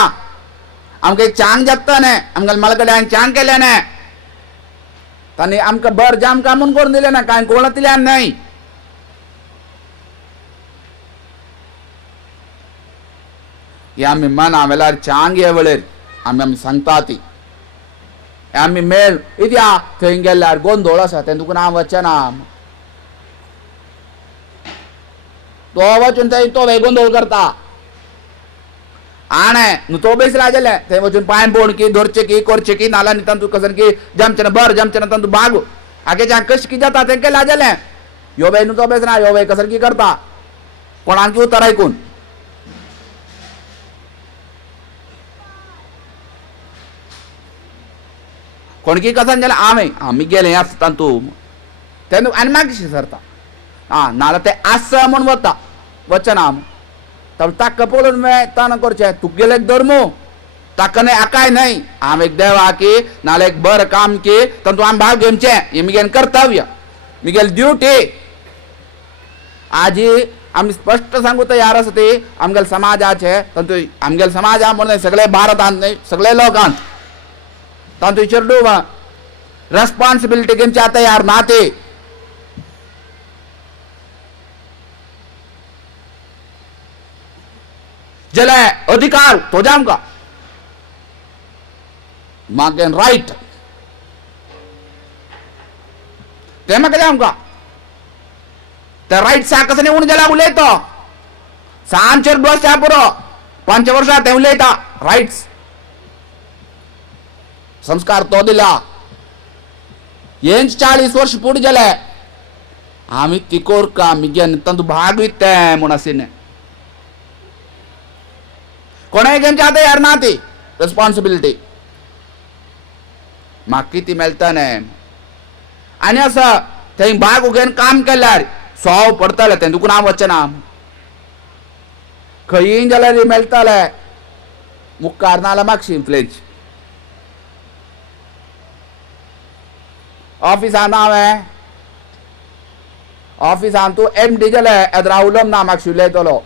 आमकां एक चांग जाता न्हय आमगेल मलगड्यान चांग केलें न्हय तांणी आमकां बर जाम का म्हूण करून दिलें ना कांय कोणांतल्यान न्हय हे आमी मना वेल्यार चांग हे वेळेर आमी सांगता ती आमी मेळ इत्या थंय गेल्यार गोंदोळ आसा तें तुका हांव वचना तो वचून थंय तो गोंदोळ करता आणे न्हू तो बेसला जाल्यार थंय वचून पांय बोड की धरचे की करचे की नाल्यार तातूंत कसन की जमचे ना बर जमचे ना तातूंत बाग आखेच्या कशें की जाता तें केला जाल्यार ह्यो बाय न्हू तो बेसना ह्यो बाय कसन की करता कोणाक की उतर आयकून कोणकी कसन जाल्यार आमी गेले आसता तातूंत तेन्ना आनी मागीर सरता नाल्यार ते आसा म्हूण वता वचना ताका पळोवन ताणें करचें तुगेलें एक धर्म ताका न्हय आकाय न्हय हांव एक देवा की नाल्यार एक बरें काम की तातूंत आमी भाग घेवचें हें म्हगेलें कर्तव्य म्हगेली ड्युटी आजी आमी स्पश्ट सांगू तयार आसा ती आमगेल्या समाजाचे तातूंत आमगेल्या समाजा म्हणून सगळे भारतांत न्हय सगळे लोकांत तातूंत चेडू रेस्पॉन्सिबिलिटी घेवच्या तयार ना ती जाल्यार अधिकार तो आमकां मागेन रायट ते म्हाका आमकां त्या रायट साकस उण जाल्यार उलयता सांचेर बसच्या पुरो 5 वर्षां ते उलयता रायट्स संस्कार तो दिला 40 वर्ष पुढे गेले आम्ही तिकोर का मिगेन तंदू भागविते म्हण असेने कोणाय घेवचे आतां यार ना ती रेस्पॉन्सिबिलिटी म्हाका किती मेळटा न्ही आनी असं थंय भाग उगेन काम केल्यार सोव पडटले तें दुखून हांव वचना खंयी जाल्यार मेळटले मुखार नाल्यार मातशी इन्फ्लुएन्स ऑफिसान हांवें ऑफिसान तूं MD गेले येद्रा उलोवप ना म्हाका उलयतलो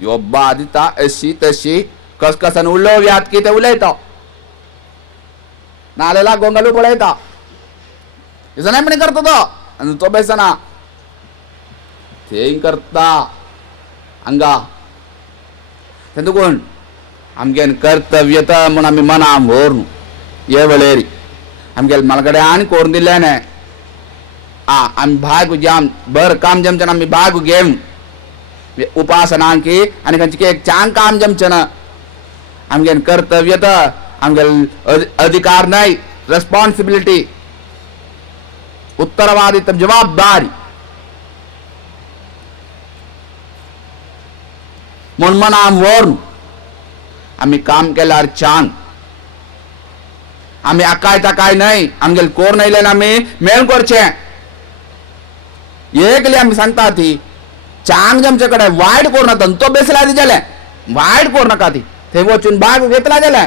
ह्यो दिता अशी तशी कसकसान उलोवयात कितें उलयता नाल्यार गोंगलू पळयता दिसना म्हणे करता तो आनी तो बेसना थंय करता हांगा तें देखून आमगेन कर्तव्यता म्हूण आमी मनां व्हरून हे वेळेर आमगेले मलगडे आनी करून दिले न्ही आमी भाग जाम बरें काम जमचें ना आमी भाग घेवन उपासनांकी आनी खंयचे एक चांग काम जमचें ना आमगेन कर्तव्यता आमगेले अधिकार न्हय रेस्पॉन्सिबिलिटी उत्तरवादित्व जबाबदारी म्हूण मनां व्हरून आमी काम केल्यार चांग आमी आकाय ताकाय न्हय आमगेले कोर न्हयले आमी मेळून करचें एकली आमी सांगता ती चांग जमचे कडेन वायट करूं नाका तो बेसला ती जालें वायट करूं नाका ती थंय वचून भाग घेतला जाल्यार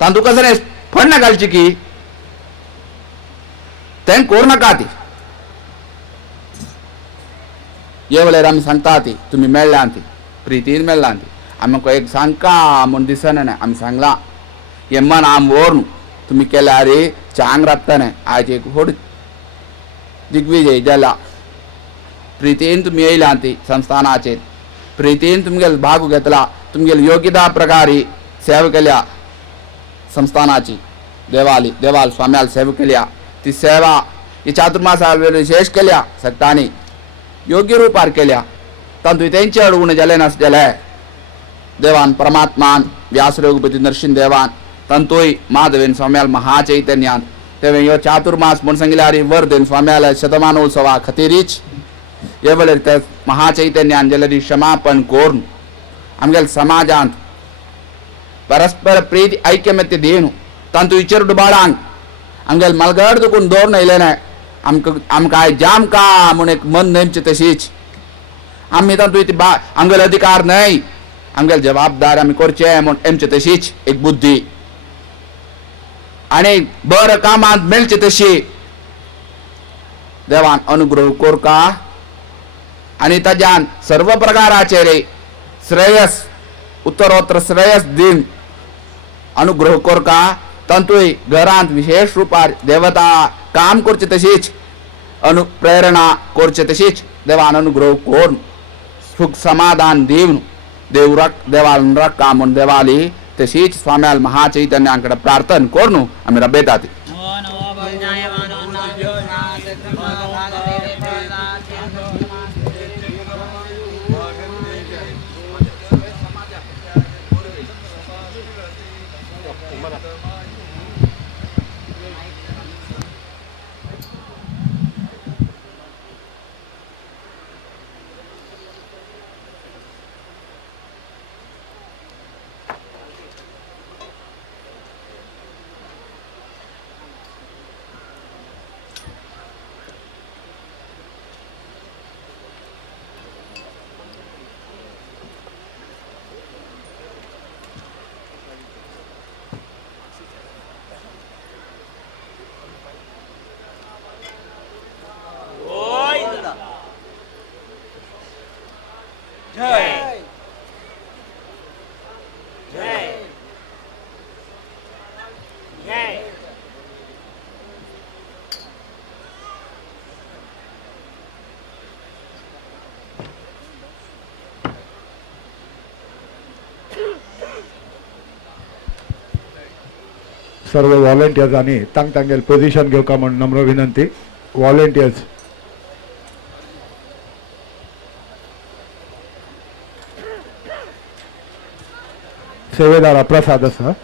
तातूंत तुका जर फण्ण घालची की तें करूं नाका ती हे वेळार आमी सांगता ती तुमी मेळ्ळ्या ती प्रितीन मेळ्ळा ती आमकां एक सांगका म्हूण दिसना न्ही आमी सांगलां हे मन आम व्हरून तुमी केल्यार चांग राबता न्ही आयज एक व्हड दिग्विजय जाला प्रितीन तुमी येयला ती संस्थानाचेर प्रितीन तुमगेलो भाग घेतला तुमगेली योग्यता प्रकारे सेवा केल्या संस्थानाची देवाल स्वाम्याल सेवा केल्या ती सेवा ही चातुर्मासा विशेष केल्या सक्तांनी योग्य रुपार केल्या तातूंत तेंचे अडवून जालें नासलें देवान परमात्मान व्यासरघुपती नरसिंह देवान तंतोय माधवेन स्वाम्याल महाचैतन्यान तेवें ह्यो चातुर्मास म्हूण सांगल्यार वर्धेन स्वाम्याल शतमानोत्सवा खातीरच हे वेळार ते महाचैतन्यान जाल्यार क्षमापण करून आमगेल्या समाजांत परस्पर प्रीती ऐक्यमत्य दिवन तातूंत विचार बाळांक आमगेले मलगड दुखून दवरून येयले न्हय आमकां आयज जाम का म्हूण एक मन नेमचें तशीच आमी तातूंत आमगेले अधिकार न्हय आमगेले जबाबदारी आमी करचें म्हूण एमचें तशीच एक बुद्धी आनी बरें कामांत मेळचें तशी देवान अनुग्रह कोरका आनी ताज्यान सर्व प्रकाराचेर श्रेयस उत्तरोत्तर श्रेयस दिन अनुग्रह कोरका तातूंय घरांत विशेष रुपार देवता काम करचे तशीच अनुप्रेरणा करचे तशीच देवान अनुग्रह कोरून सुख समाधान दिवन देवान रक्का म्हूण देवाली तशीच स्वाम्याल महाचैतन्या कडेन प्रार्थना करून आमी रबयतात सर्व व्हॉलंटियर्सांनी तांगेल पोझिशन घेवका म्हूण नम्र विनंती. व्हॉलंटियर्स सेवेदार प्रसाद आसा